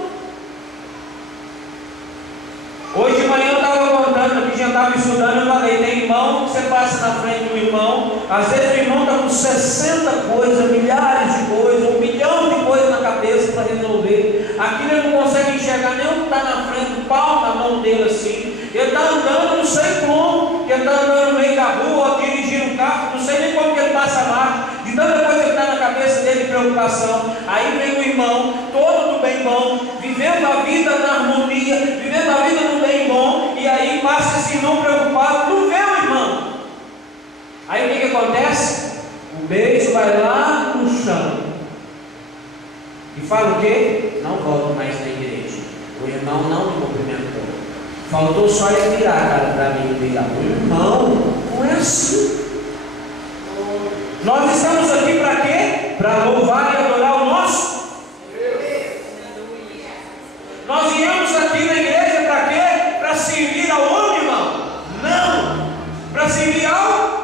Hoje de manhã eu estava contando aqui, já estava estudando, eu falei: tem irmão que você passa na frente do irmão, às vezes o irmão está com 60 coisas, milhares de coisas, 1 milhão de coisas na cabeça para resolver. A Aquilo ele não consegue enxergar nem o que está na frente, o pau na mão dele assim. Ele está andando, não sei como, ele está andando no meio da rua, ou dirigindo um carro, não sei nem como que ele passa a marcha, de tanta coisa que está na cabeça dele de preocupação. Aí vem o irmão, todo do bem bom, vivendo a vida na harmonia, vivendo a vida no bem bom, e aí passa esse irmão preocupado, não vê o irmão. Aí o que acontece? O beijo vai lá no chão e fala o quê? Não volto mais na igreja. O irmão não me cumprimentou. Faltou só ele virar a cara para mim e ligar. Irmão, não é assim. Nós estamos aqui para quê? Para louvar e adorar o nosso. Nós viemos aqui na igreja para quê? Para servir ao homem, irmão? Não. Para servir ao?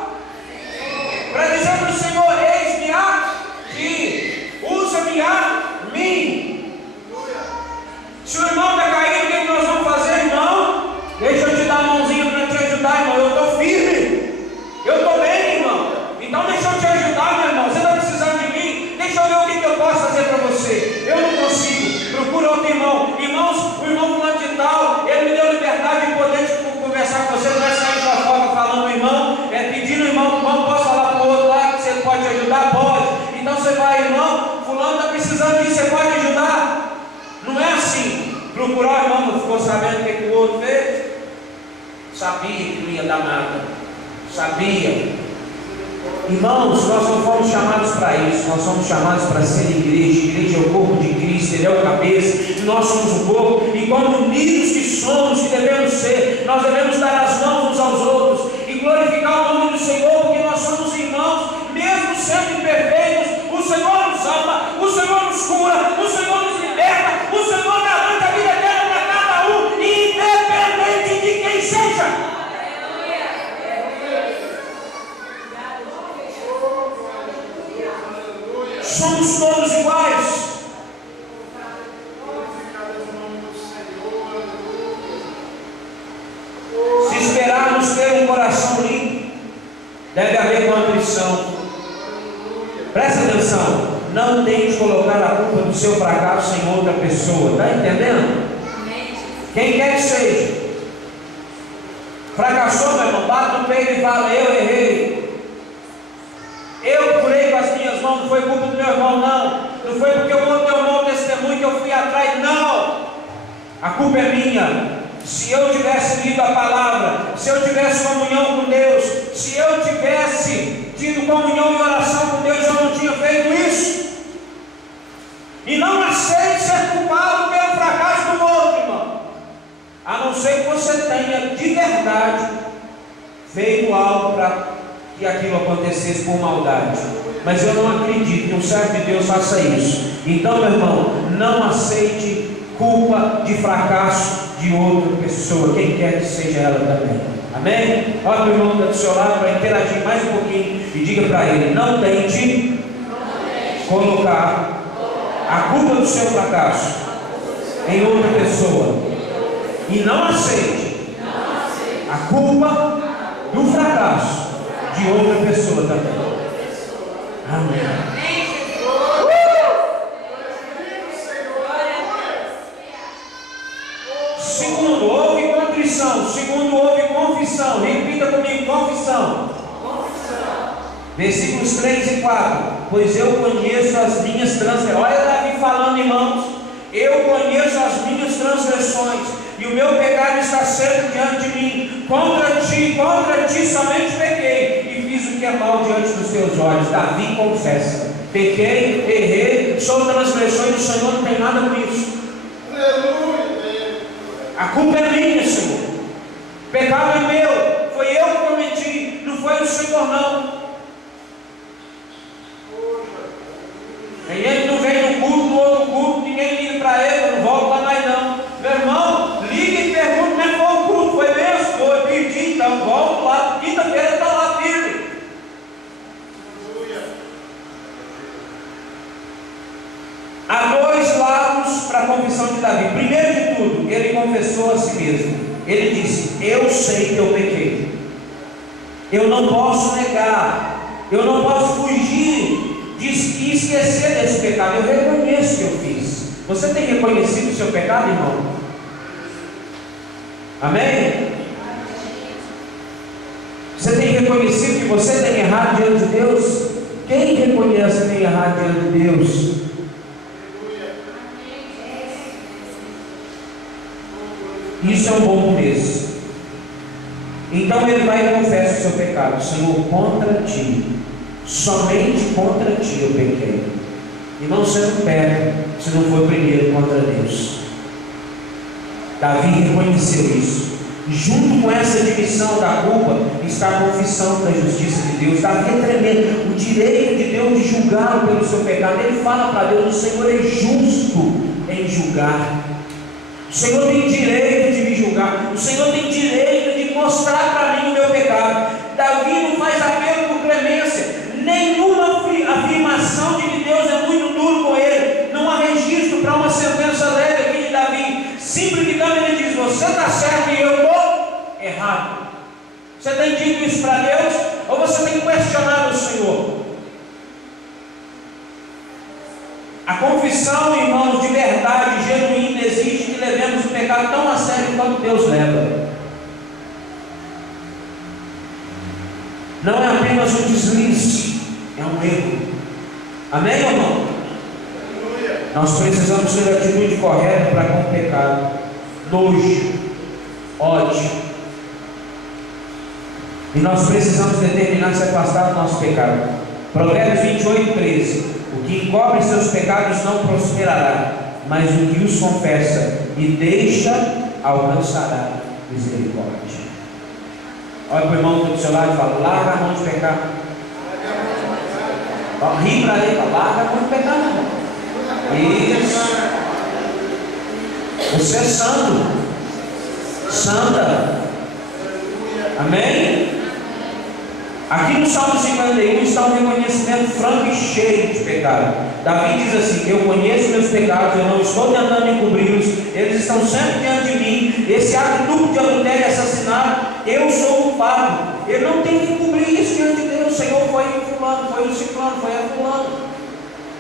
Para dizer para o Senhor: eis-me aqui, usa-me a mim. Se o irmão está caído, o que nós vamos fazer, irmão? Deixa eu te dar a mãozinha para te ajudar, irmão. Eu estou firme, eu estou bem, irmão. Então deixa eu te ajudar, meu irmão. Você está precisando de mim? Deixa eu ver o que eu posso fazer para você. Eu não consigo, procura outro irmão. Irmãos, o irmão fulano de tal, ele me deu liberdade de poder conversar com você. Não vai sair com a foca falando, irmão, pedindo, irmão, posso falar para o outro lá que você pode te ajudar? Pode. Então você vai, irmão, fulano está precisando disso, você pode ajudar? Não é assim. Procurar o irmão, não ficou sabendo o que o outro fez? Sabia que não ia dar nada. Sabia. Irmãos, nós não fomos chamados para isso. Nós somos chamados para ser igreja. Igreja é o corpo de Cristo, Ele é o cabeça, e nós somos o corpo. E quando unidos que somos, que devemos ser, nós devemos dar as mãos uns aos outros e glorificar o nome do Senhor, porque nós somos irmãos, mesmo sendo imperfeitos. O Senhor nos ama, o Senhor nos cura, o Senhor nos liberta, o Senhor garante a vida eterna para cada um, independente de quem seja. Somos todos iguais. Se esperarmos ter um coração limpo, deve haver contrição. Presta atenção. Não tente colocar a culpa do seu fracasso em outra pessoa. Está entendendo? Quem quer que seja. Fracassou, meu irmão, bate no peito e fala: eu errei. Eu curei com as minhas mãos, não foi culpa do meu irmão, não. Não foi porque o outro deu mau testemunho que eu fui atrás, não. A culpa é minha. Se eu tivesse lido a palavra, se eu tivesse comunhão com Deus, se eu tivesse tido comunhão e oração com Deus, eu não tinha feito isso. E não aceite ser culpado pelo fracasso do outro, irmão. A não ser que você tenha de verdade feito algo para que aquilo acontecesse por maldade. Mas eu não acredito que um servo de Deus faça isso. Então, meu irmão, não aceite culpa de fracasso de outra pessoa, quem quer que seja ela também. Amém? Olha o irmão do seu lado para interagir mais um pouquinho e diga para ele: não tente colocar a culpa do seu fracasso em outra pessoa, e não aceite a culpa do fracasso de outra pessoa também. Amém. Segundo, houve contrição. Segundo, houve confissão. Repita comigo: confissão. Versículos 3 e 4. Pois eu conheço as minhas transgressões. Olha Davi falando, irmãos. Eu conheço as minhas transgressões, e o meu pecado está sempre diante de mim. Contra ti somente pequei, e fiz o que é mal diante dos teus olhos. Davi confessa: pequei, errei, sou transgressor, e o Senhor não tem nada com isso. A culpa é minha, Senhor. O pecado é meu. Foi eu que cometi, não foi o Senhor, não. Tem gente que não vem no culto, no outro culto, ninguém liga para ele, não volta mais não. Meu irmão, liga e pergunta como é que foi o culto. Foi mesmo? Foi, perdi, então volto lá. Quinta-feira está lá firme. Há dois lados para a confissão de Davi. Primeiro de tudo, ele confessou a si mesmo. Ele disse: eu sei que eu pequei. Eu não posso negar. Eu não posso fugir e esquecer desse pecado. Eu reconheço que eu fiz. Você tem reconhecido o seu pecado, irmão? Amém? Você tem reconhecido que você tem errado diante de Deus? Quem reconhece que tem errado diante de Deus? Isso é um bom começo. Então ele vai e confessa o seu pecado. Senhor, contra ti, somente contra ti eu pequei. Irmão, você não peca se não for primeiro contra Deus. Davi reconheceu isso. Junto com essa admissão da culpa está a confissão da justiça de Deus. Davi é tremendo. O direito de Deus de julgá-lo pelo seu pecado. Ele fala para Deus: o Senhor é justo em julgar. O Senhor tem direito de me julgar. O Senhor tem direito de mostrar para mim o meu pecado. Davi não faz apelo por clemência. Nenhuma afirmação de que Deus é muito duro com ele. Não há registro para uma sentença leve aqui de Davi. Simplificando, ele diz: você está certo e eu estou errado. Você tem dito isso para Deus? Ou você tem questionado o Senhor? A confissão, irmãos, de verdade, genuína, exige que levemos o pecado tão a sério quanto Deus leva. Não é apenas um deslize, é um erro. Amém, irmão? Nós precisamos ter a atitude correta para com o pecado. Nojo, ódio. E nós precisamos determinar se afastar do nosso pecado. Provérbios 28, 13. O que encobre seus pecados não prosperará, mas o que os confessa e deixa alcançará misericórdia. Olha para o irmão do seu lado e fala: larga a mão de pecado. Ri para ele, fala: larga a mão de pecado, irmão. Isso. Você é santo, santa. Amém? Aqui no Salmo 51 está um reconhecimento franco e cheio de pecado. Davi diz assim: eu conheço meus pecados, eu não estou tentando encobri-los, eles estão sempre diante de mim. Esse ato duplo de adultério e assassinato, eu sou culpado. Ele não tem que encobrir isso diante de Deus. O Senhor foi o fulano, foi o ciclano, foi a fulano,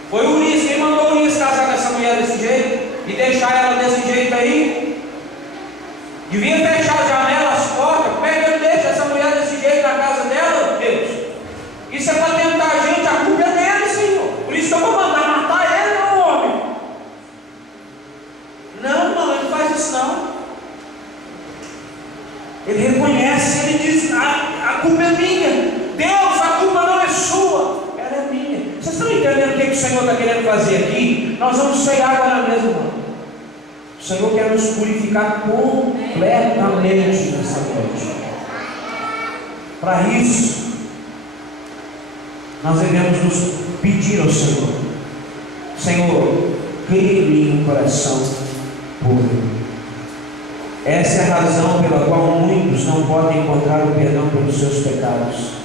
foi o Urias. Quem mandou o Urias casar com essa mulher desse jeito e deixar ela desse jeito aí? Devia fechar as janelas, as portas. Como é que ele deixa essa mulher desse jeito na casa dela, Deus? Isso é para tentar a gente, a culpa é dele, Senhor. Por isso que eu vou mandar matar ele, meu homem. Não, irmão, ele não faz isso não. Ele reconhece, ele diz: a culpa é minha. Deus, a culpa não é sua, ela é minha. Vocês estão entendendo o que o Senhor está querendo fazer aqui? Nós vamos ceiar agora mesmo, irmão. O Senhor quer nos purificar completamente nessa noite. Para isso, nós devemos nos pedir ao Senhor: Senhor, cria em mim um coração puro. Essa é a razão pela qual muitos não podem encontrar o perdão pelos seus pecados.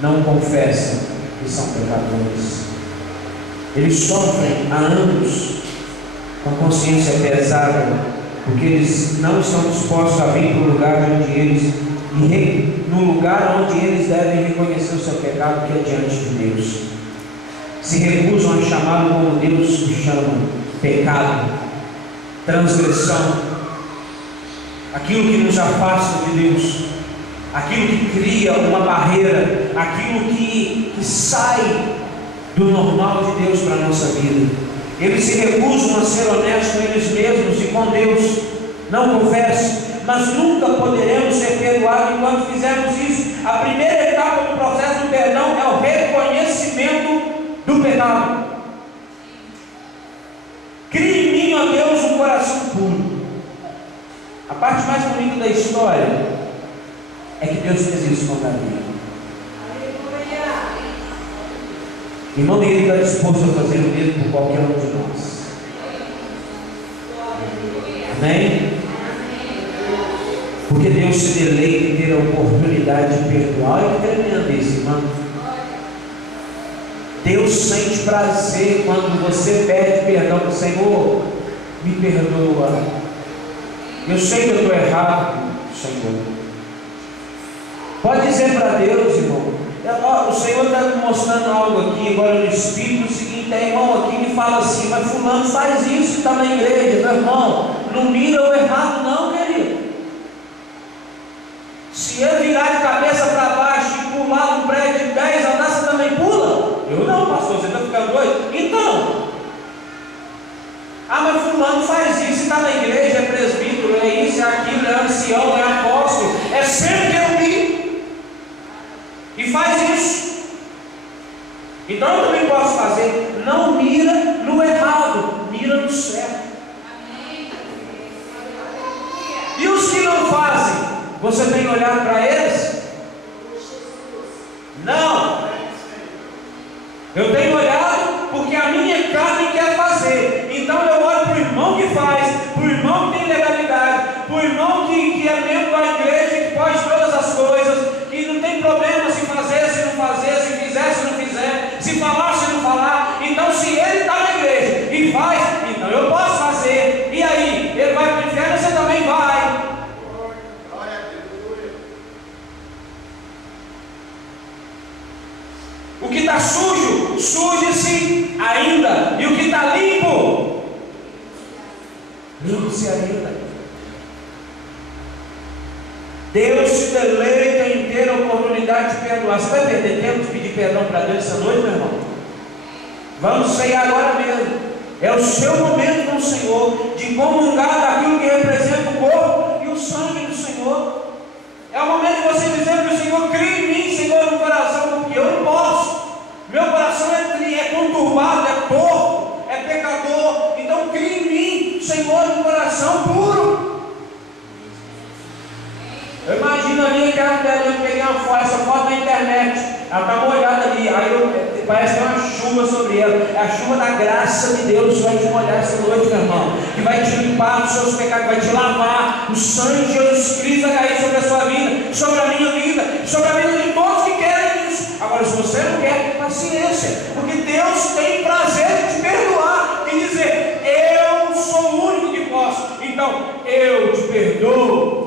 Não confessam que são pecadores. Eles sofrem há anos com a consciência pesada, porque eles não estão dispostos a vir para o lugar onde eles, no lugar onde eles devem reconhecer o seu pecado, que é diante de Deus. Se recusam a chamá-lo como Deus o chama: pecado, transgressão, aquilo que nos afasta de Deus, aquilo que cria uma barreira, aquilo que sai do normal de Deus para a nossa vida. Eles se recusam a ser honestos com eles mesmos e com Deus. Não confessam, mas nunca poderemos ser perdoados enquanto fizermos isso. A primeira etapa do processo do perdão é o reconhecimento do pecado. Crie em mim, ó Deus, um coração puro. A parte mais bonita da história é que Deus fez isso com Davi. Irmão, ele está disposto a fazer o mesmo por qualquer um de nós. Amém? Porque Deus se deleita em ter a oportunidade de perdoar. Olha que tremendo isso, irmão. Deus sente prazer quando você pede perdão para o Senhor. Me perdoa. Eu sei que eu estou errado, Senhor. Pode dizer para Deus, irmão: O Senhor está me mostrando algo aqui agora no Espírito, o seguinte: tem irmão aqui que fala assim, mas fulano faz isso, está na igreja. Meu irmão, não mira o errado não, querido. Se ele virar de cabeça para baixo e pular no prédio de 10 andares, você também pula? Eu não, pastor, você está ficando doido? Então, mas fulano faz isso, está na igreja, é presbítero, é isso, é aquilo, é ancião, é apóstolo, é sempre que eu vi, e faz isso. Então eu também posso fazer. Não mira no errado, mira no certo. E os que não fazem, você tem olhado para eles? Não. Eu tenho olhado porque a minha carne quer fazer. Então eu olho para o irmão que faz, para o irmão que tem legalidade, para o irmão que é membro da igreja, que pode todas as coisas, que não tem problema se fazer, se não fazer, se fizer, se não fizer, se falar, se não falar. Então se ele está na igreja e faz, então eu posso fazer. E aí, ele vai para o inferno, você também vai. O que está sujo, suje-se ainda. E o que está limpo, limpe-se ainda. Deus se deleita em ter a oportunidade de perdoar. Você vai perder tempo de pedir perdão para Deus essa noite, meu irmão? Vamos ceiar agora mesmo. É o seu momento com o Senhor de comungar daquilo que representa o corpo e o sangue do Senhor. É o momento de você dizer para o Senhor: crie em mim, Senhor, no coração, porque eu não posso. Meu coração é conturbado, é torto, é pecador. Então crie em mim, Senhor, um coração puro. Eu imagino ali aquela dela, eu peguei uma foto, essa foto na internet, ela está molhada ali, aí parece que é uma chuva sobre ela. É a chuva da graça de Deus que vai te molhar essa noite, meu irmão, que vai te limpar dos seus pecados, vai te lavar. O sangue de Jesus Cristo vai cair sobre a sua vida, sobre a minha vida, sobre a vida de todos que querem isso. Agora, se você não quer, paciência, porque Deus tem prazer de te perdoar e dizer: eu sou o único que posso, então eu te perdoo.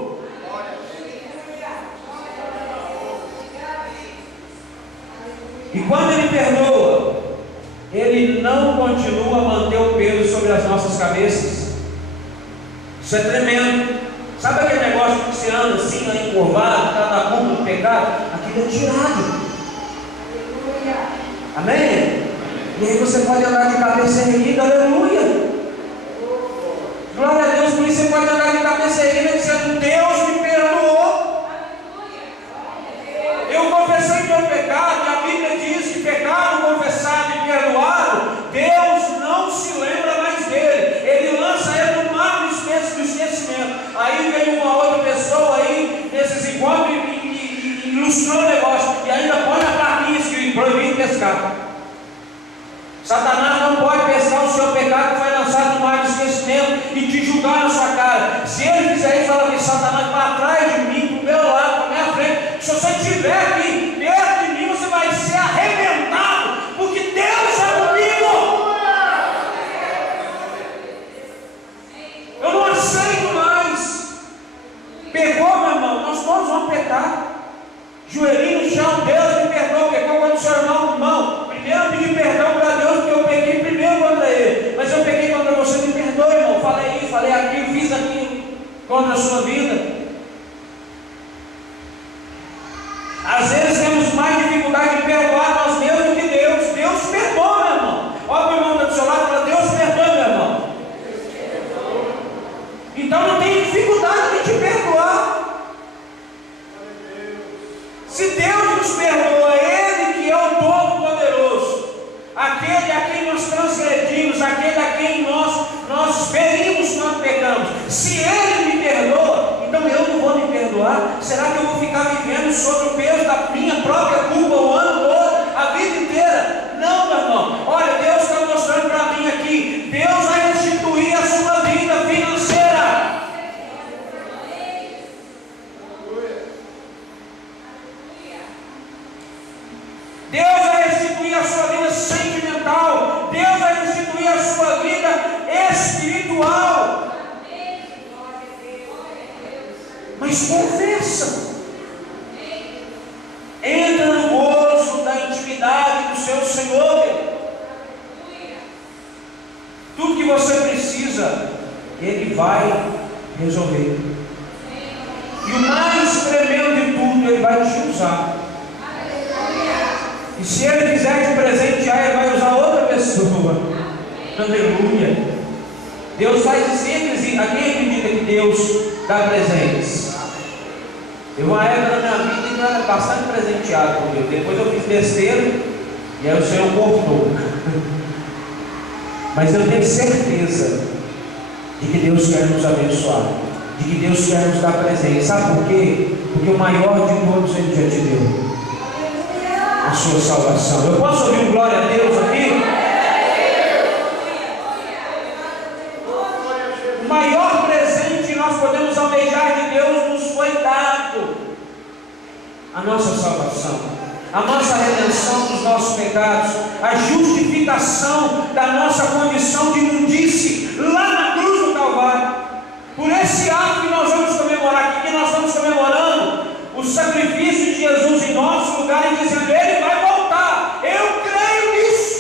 E quando Ele perdoa, Ele não continua a manter o peso sobre as nossas cabeças. Isso é tremendo. Sabe aquele negócio que você anda assim, encurvado, está na culpa do pecado? Aquilo é tirado. Amém? E aí você pode andar de cabeça erguida, aleluia. Glória a Deus. Por isso você pode andar de cabeça erguida dizendo: Deus me perdoou. Eu confessei meu pecado, e a Bíblia diz que pecado confessado e perdoado, Deus não se lembra mais dele. Ele lança ele no mar do esquecimento. Aí vem uma outra pessoa aí nesses encontros e ilustrou o negócio, e ainda põe na plaquinha escrito: proibido pescar. Satanás não pode pescar o seu pecado que foi lançado no mar do esquecimento e te julgar na sua cara. Se ele fizer isso, fala que Satanás para trás de mim, para o meu lado, para a minha frente. Se você estiver aqui perto de mim, você vai ser arrebentado, porque Deus é comigo. Eu não aceito mais. Pegou, meu irmão, nós todos vamos pecar. Joelhinho no chão: Deus me perdoa. Pegou quando o seu irmão, primeiro eu pedi perdão para Deus, porque eu peguei primeiro contra ele. Mas eu peguei contra você, me perdoa, irmão. Falei isso, falei aquilo, fiz aquilo contra a sua vida. Às vezes temos mais dificuldade de perdoar nós mesmos do que Deus. Deus perdoa, meu irmão. Olha o irmão está do seu lado e fala: Deus perdoa, meu irmão. Então não tem dificuldade de te perdoar. Se Deus nos perdoa, Ele que é o Todo-Poderoso, aquele a quem nós transgredimos, aquele a quem nós ferimos quando pecamos, se Ele me perdoa, então eu não vou me perdoar? Será que eu vou ficar vivendo sob o peso da minha própria culpa o ano todo, a vida inteira? Não, meu irmão. Olha, Deus está mostrando para mim aqui: Deus vai restituir a sua vida financeira. Deus vai restituir a sua vida sentimental. Deus vai restituir a sua vida espiritual. Mas confessa. Entra no gozo Senhor. Tudo que você precisa, Ele vai resolver. E o mais tremendo de tudo, Ele vai te usar. E se Ele quiser te presentear, Ele vai usar outra pessoa. Aleluia. Deus faz de simples. A quem acredita que Deus dá presentes? Eu, uma época na minha vida, eu era bastante presenteado com Deus. Depois eu fiz besteira e aí o Senhor cortou. Mas eu tenho certeza de que Deus quer nos abençoar, de que Deus quer nos dar presente. Sabe por quê? Porque o maior de todos Ele já te deu, a sua salvação. Eu posso ouvir um glória a Deus aqui? O maior presente que nós podemos almejar de Deus nos foi dado: a nossa salvação, a nossa redenção dos nossos pecados, a justificação da nossa condição de imundice lá na cruz do Calvário. Por esse ato que nós vamos comemorar aqui, que nós estamos comemorando o sacrifício de Jesus em nosso lugar e dizendo: Ele vai voltar. Eu creio nisso.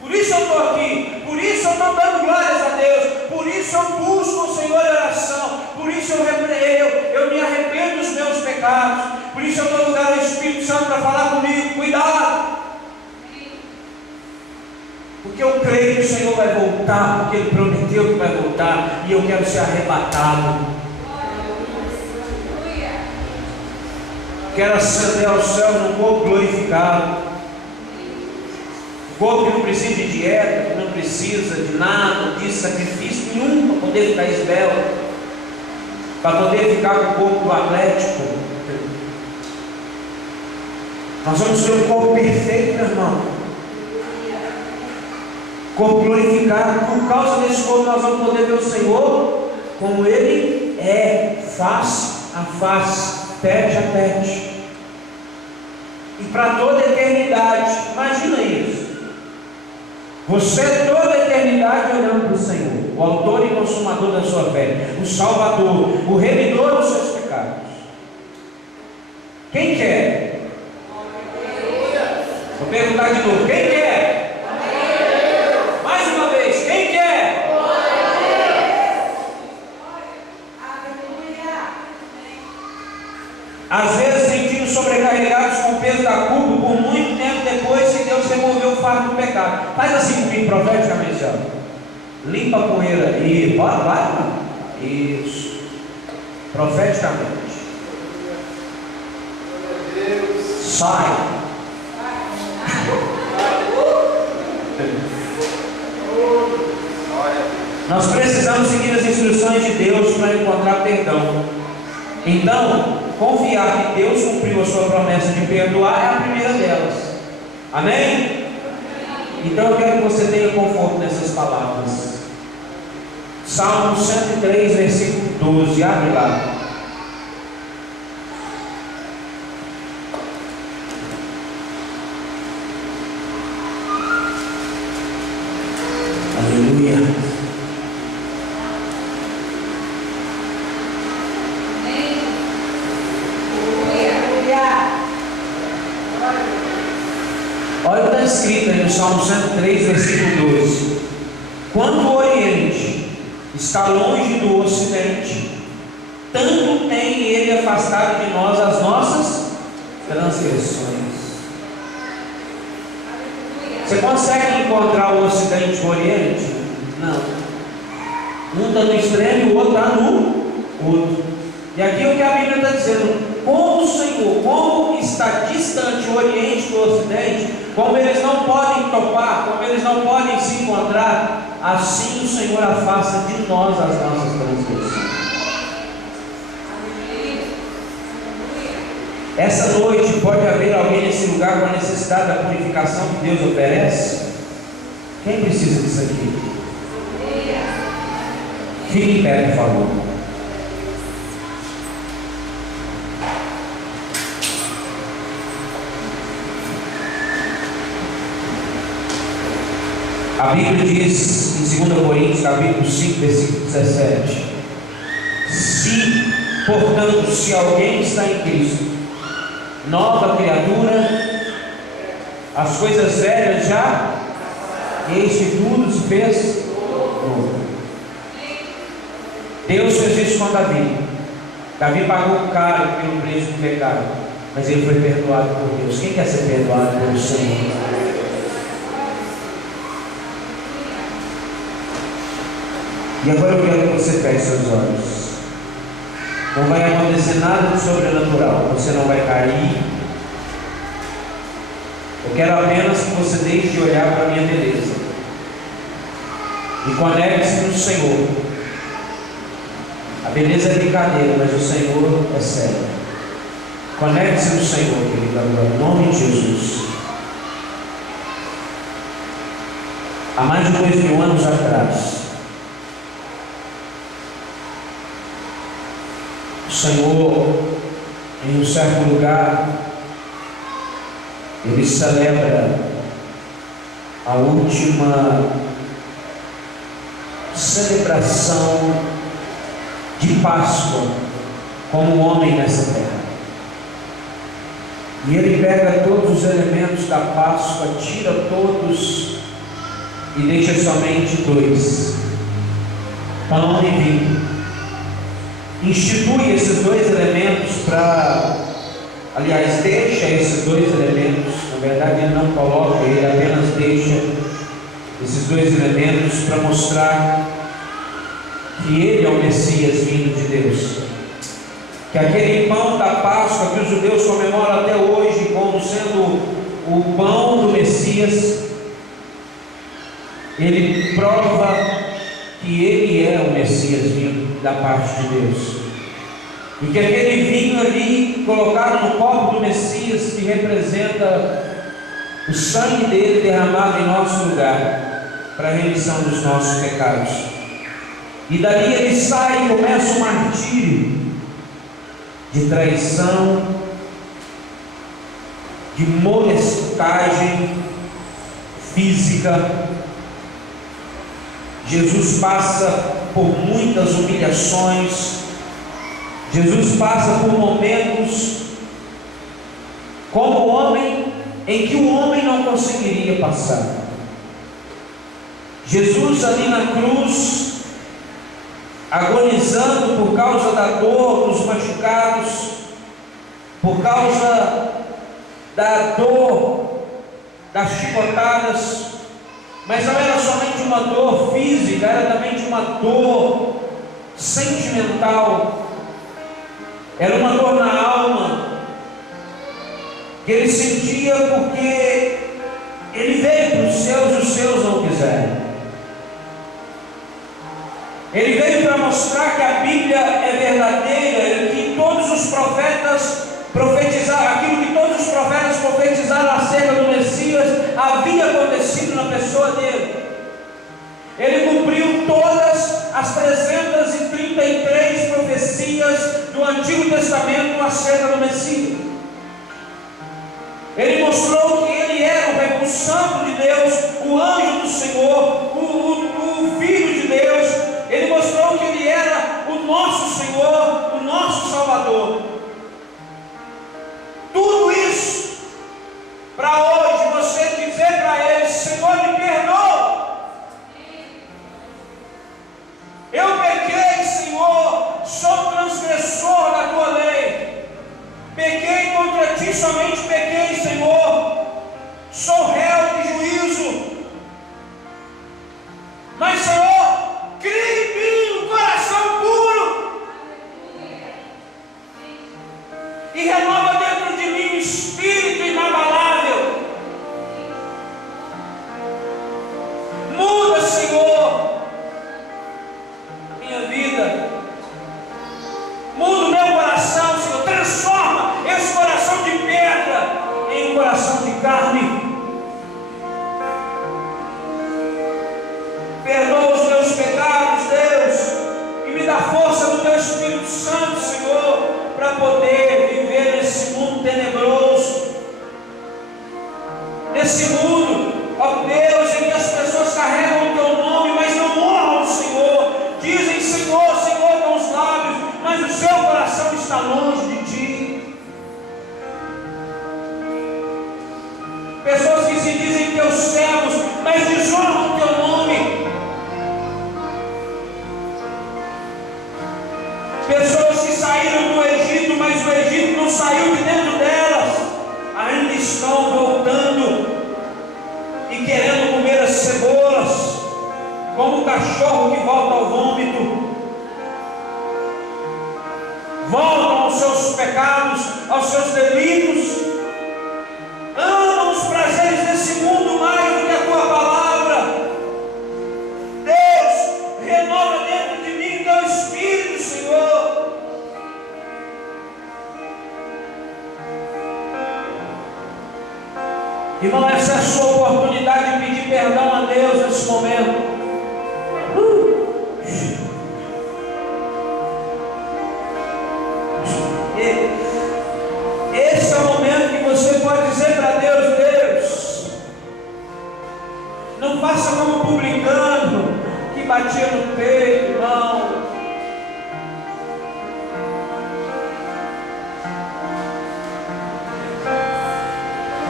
Por isso eu estou aqui, por isso eu estou dando glórias a Deus, por isso eu busco o Senhor em oração, por isso eu me arrependo dos meus pecados, por isso eu dou lugar ao Espírito Santo para falar comigo: cuidado, porque eu creio que o Senhor vai voltar, porque Ele prometeu que vai voltar, e eu quero ser arrebatado. Quero ascender ao céu num corpo glorificado, um corpo que não precisa de dieta, que não precisa de nada, de sacrifício nenhum para poder ficar esbelto, para poder ficar com o corpo atlético. Nós vamos ter um corpo perfeito, meu irmão, corpo glorificado. Por causa desse corpo nós vamos poder ver o Senhor como Ele é, face a face, tete a tete, e para toda a eternidade. Imagina isso, você toda a eternidade olhando para o Senhor, o autor e consumador da sua fé, o Salvador, o remidor dos seus pecados. Quem quer? Vou perguntar de novo: quem quer? Mais uma vez: quem quer? Às vezes sentimos sobrecarregados com o peso da culpa por muito tempo depois que Deus removeu o fardo do pecado. Faz assim comigo, profeticamente, ó. Limpa a poeira e vai. Isso. Profeticamente. Sai. Nós precisamos seguir as instruções de Deus para encontrar perdão. Então, confiar que Deus cumpriu a sua promessa de perdoar é a primeira delas. Amém? Então eu quero que você tenha conforto nessas palavras. Salmo 103, versículo 12. Abre lá. Aleluia. Olha o que está escrito aí no Salmo 103, versículo 12: quando o Oriente está longe do Ocidente, tanto tem Ele afastado de nós as nossas transgressões. Você consegue encontrar o Ocidente e o Oriente? Não. Um está no extremo e o outro está no outro. E aqui o que a Bíblia está dizendo: como o Senhor, como está distante o Oriente do Ocidente, como eles não podem topar, como eles não podem se encontrar, assim o Senhor afasta de nós as nossas transgressões. Essa noite pode haver alguém nesse lugar com a necessidade da purificação que Deus oferece? Quem precisa disso aqui? Fique em pé, por favor. A Bíblia diz em 2 Coríntios, capítulo 5, versículo 17: portanto, se alguém está em Cristo, nova criatura As coisas velhas já, eis que tudo se fez novo. Deus fez isso com Davi. Davi pagou caro pelo preço do pecado, mas ele foi perdoado por Deus. Quem quer ser perdoado pelo Senhor? E agora eu quero que você feche seus olhos. Não vai acontecer nada de sobrenatural, você não vai cair. Eu quero apenas que você deixe de olhar para a minha beleza e conecte-se no Senhor. A beleza é brincadeira, mas o Senhor é sério. Conecte-se no Senhor, querido, agora, em nome de Jesus. Há mais de 2000 anos atrás, o Senhor, em um certo lugar, Ele celebra a última celebração de Páscoa como homem nessa terra. E Ele pega todos os elementos da Páscoa, tira todos e deixa somente 2: pão e vinho. Institui esses 2 elementos deixa esses 2 elementos, na verdade ele não coloca, ele apenas deixa esses 2 elementos para mostrar que ele é o Messias vindo de Deus. Que aquele pão da Páscoa que os judeus comemoram até hoje como sendo o pão do Messias, ele prova que ele é o Messias vindo da parte de Deus. E que aquele vinho ali colocado no copo do Messias, que representa o sangue dele derramado em nosso lugar, para a remissão dos nossos pecados. E dali ele sai e começa o martírio de traição, de molestagem física. Jesus passa por muitas humilhações. Jesus passa por momentos como homem em que o homem não conseguiria passar. Jesus ali na cruz, agonizando por causa da dor dos machucados, por causa da dor das chicotadas, mas não era somente uma dor física, era também de uma dor sentimental. Era uma dor na alma que ele sentia porque ele veio para os seus e os seus não quiseram. Ele veio para mostrar que a Bíblia é verdadeira e que todos os profetas profetizaram, aquilo que todos os profetas profetizaram acerca do Messias havia acontecido na pessoa dele. Ele cumpriu todas as 333 profecias do Antigo Testamento acerca do Messias. Ele mostrou que ele era o Santo de Deus, o anjo do Senhor, o Filho de Deus. Ele mostrou que ele era o nosso Senhor, o nosso Salvador. Tudo isso para hoje você dizer para ele: Senhor, me perdoa. Eu pequei, Senhor, sou transgressor da tua lei. Pequei contra ti, somente pequei, Senhor. Sou réu de juízo. Mas, Senhor, cria em mim um coração puro e renova dentro de mim um espírito inabalável. Muda, Senhor, minha vida. Muda o meu coração, Senhor. Transforma esse coração de pedra em um coração de carne. Perdoa os meus pecados, Deus, e me dá força do teu Espírito Santo, Senhor, para poder viver nesse mundo tenebroso, nesse mundo, ó Deus, em que as pessoas carregam o teu nome, mas não honram o Senhor. Dizem Senhor, Senhor com os lábios, mas o seu coração está longe de ti. Pessoas que se dizem teus servos, mas desonram o teu nome. Pessoas que saíram do Egito, mas o Egito não saiu de dentro delas, ainda estão voltando e querendo comer as cebolas, como o cachorro que volta ao vômito. Voltam aos seus pecados, aos seus delitos, amam os prazeres desse mundo mais do que a tua palavra. Deus, renova dentro de mim teu Espírito, Senhor. Irmão, essa é a sua oportunidade de pedir perdão a Deus nesse momento. Esse é o momento que você pode dizer para Deus: Deus, não faça como publicano que batia no peito, irmão.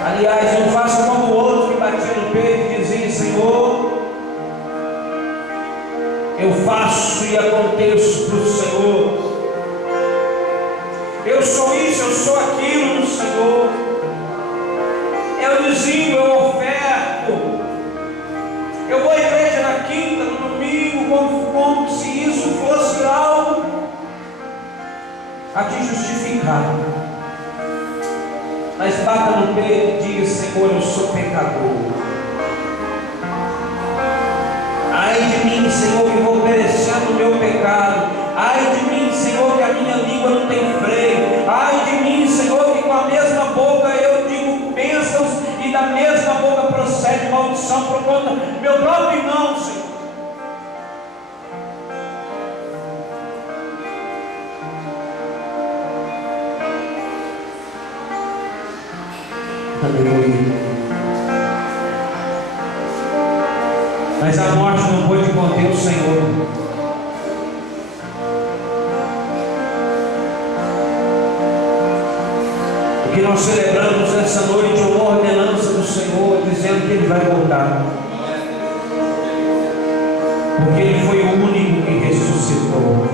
Aliás, não faça como o outro que batia no peito e dizia: Senhor, eu faço e aconteço para o Senhor. Eu sou isso, eu sou aquilo no Senhor. Eu dizimo, eu oferto. Eu vou à igreja na quinta, no domingo, como se isso fosse algo a te justificar. Mas bata no peito e diga: Senhor, eu sou pecador. Ai de mim, Senhor, que vou perecendo o meu pecado. Ai de mim, Senhor, que a minha língua não tem freio. Ai de mim, Senhor, que com a mesma boca eu digo bênçãos e da mesma boca procede maldição por conta do meu próprio irmão, Senhor. Aleluia. Mas a morte não pôde conter o Senhor. O que nós celebramos nessa noite é uma ordenança do Senhor, dizendo que Ele vai voltar. Porque Ele foi o único que ressuscitou.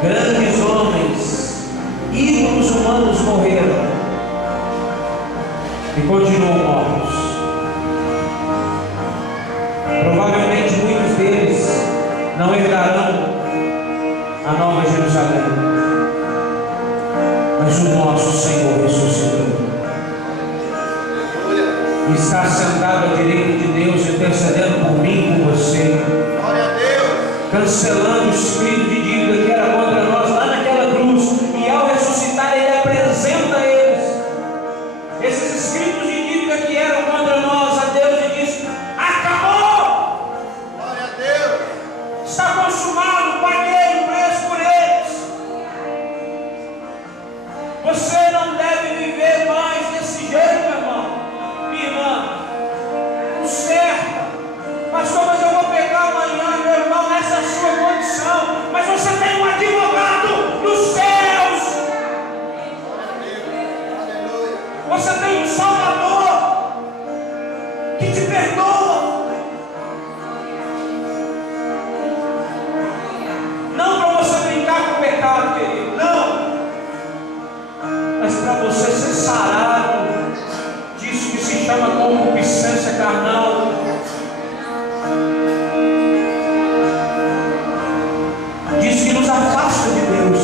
Grandes homens, ídolos humanos morreram e continuam mortos. Provavelmente muitos deles não herdarão a Nova Jerusalém, mas o nosso Senhor ressuscitou e está sentado à direita de Deus, intercedendo por mim e por você, cancelando o espírito de dívida que era contra nós lá naquela cruz, e ao ressuscitar Ele apresenta a eles esses escritos de dívida que eram contra nós a Deus, e diz: acabou! Glória a Deus! Está consumado, paguei o preço por eles. Você não deve viver mais desse jeito, meu irmão, minha irmã. Conserta. Pastor, mas eu vou pegar amanhã, meu irmão, essa é a sua condição. Mas você tem um advogado nos céus. Você tem um Salvador que te perdoa. Não para você brincar com o pecado, querido, não, mas para você ser sarado disso que se chama concupiscência carnal. Diz que nos afasta de Deus.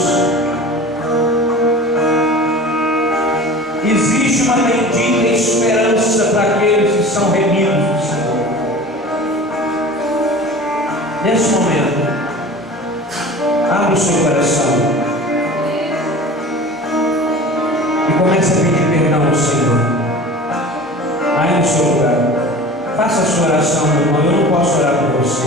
Existe uma bendita esperança para aqueles que são remidos do Senhor. Nesse momento, abra o seu coração e comece a pedir perdão ao Senhor. Aí no seu lugar, faça a sua oração, meu irmão. Eu não posso orar por você.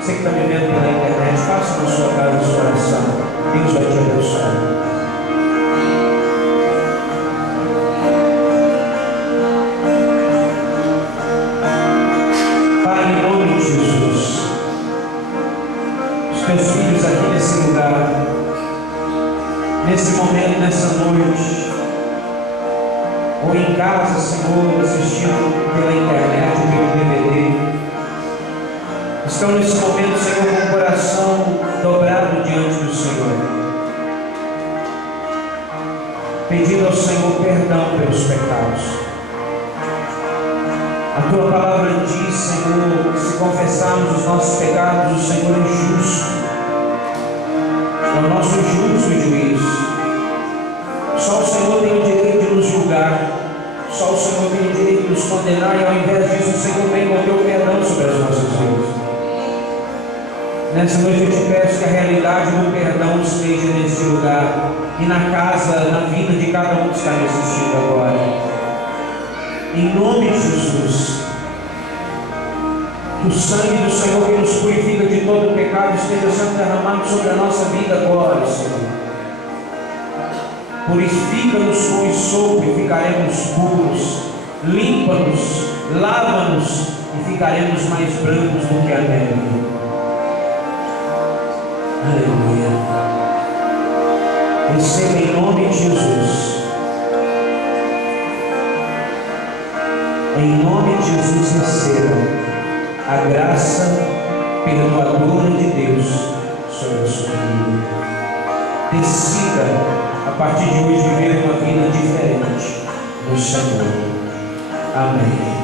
Você que está me vendo pela internet, faça na sua casa a sua oração. Deus vai te abençoar. Pai, em nome de Jesus, os teus filhos aqui nesse lugar nesse momento, nessa noite, ou em casa, Senhor, assistindo pela internet ou pelo DVD, estão nesse momento, Senhor, com o coração dobrado diante do Senhor, pedindo ao Senhor perdão pelos pecados. A Tua palavra diz, Senhor, que se confessarmos os nossos pecados, o Senhor é justo, é o nosso justo juiz. Só o Senhor tem o direito de nos julgar, só o Senhor tem o direito de nos condenar, e ao invés disso o Senhor vem com o Teu perdão sobre as nossas vidas. Nessa noite eu te peço que a realidade do perdão esteja nesse lugar, e na casa, na vida de cada um que está me assistindo agora. Em nome de Jesus, que o sangue do Senhor que nos purifica de todo o pecado esteja sendo derramado sobre a nossa vida agora, Senhor. Purifica-nos com sopo e ficaremos puros. Limpa-nos, lava-nos e ficaremos mais brancos do que a neve. Aleluia. Receba em nome de Jesus. Em nome de Jesus, receba a graça perdoadora de Deus sobre a sua vida. Decida, a partir de hoje, viver uma vida diferente no Senhor. Amém.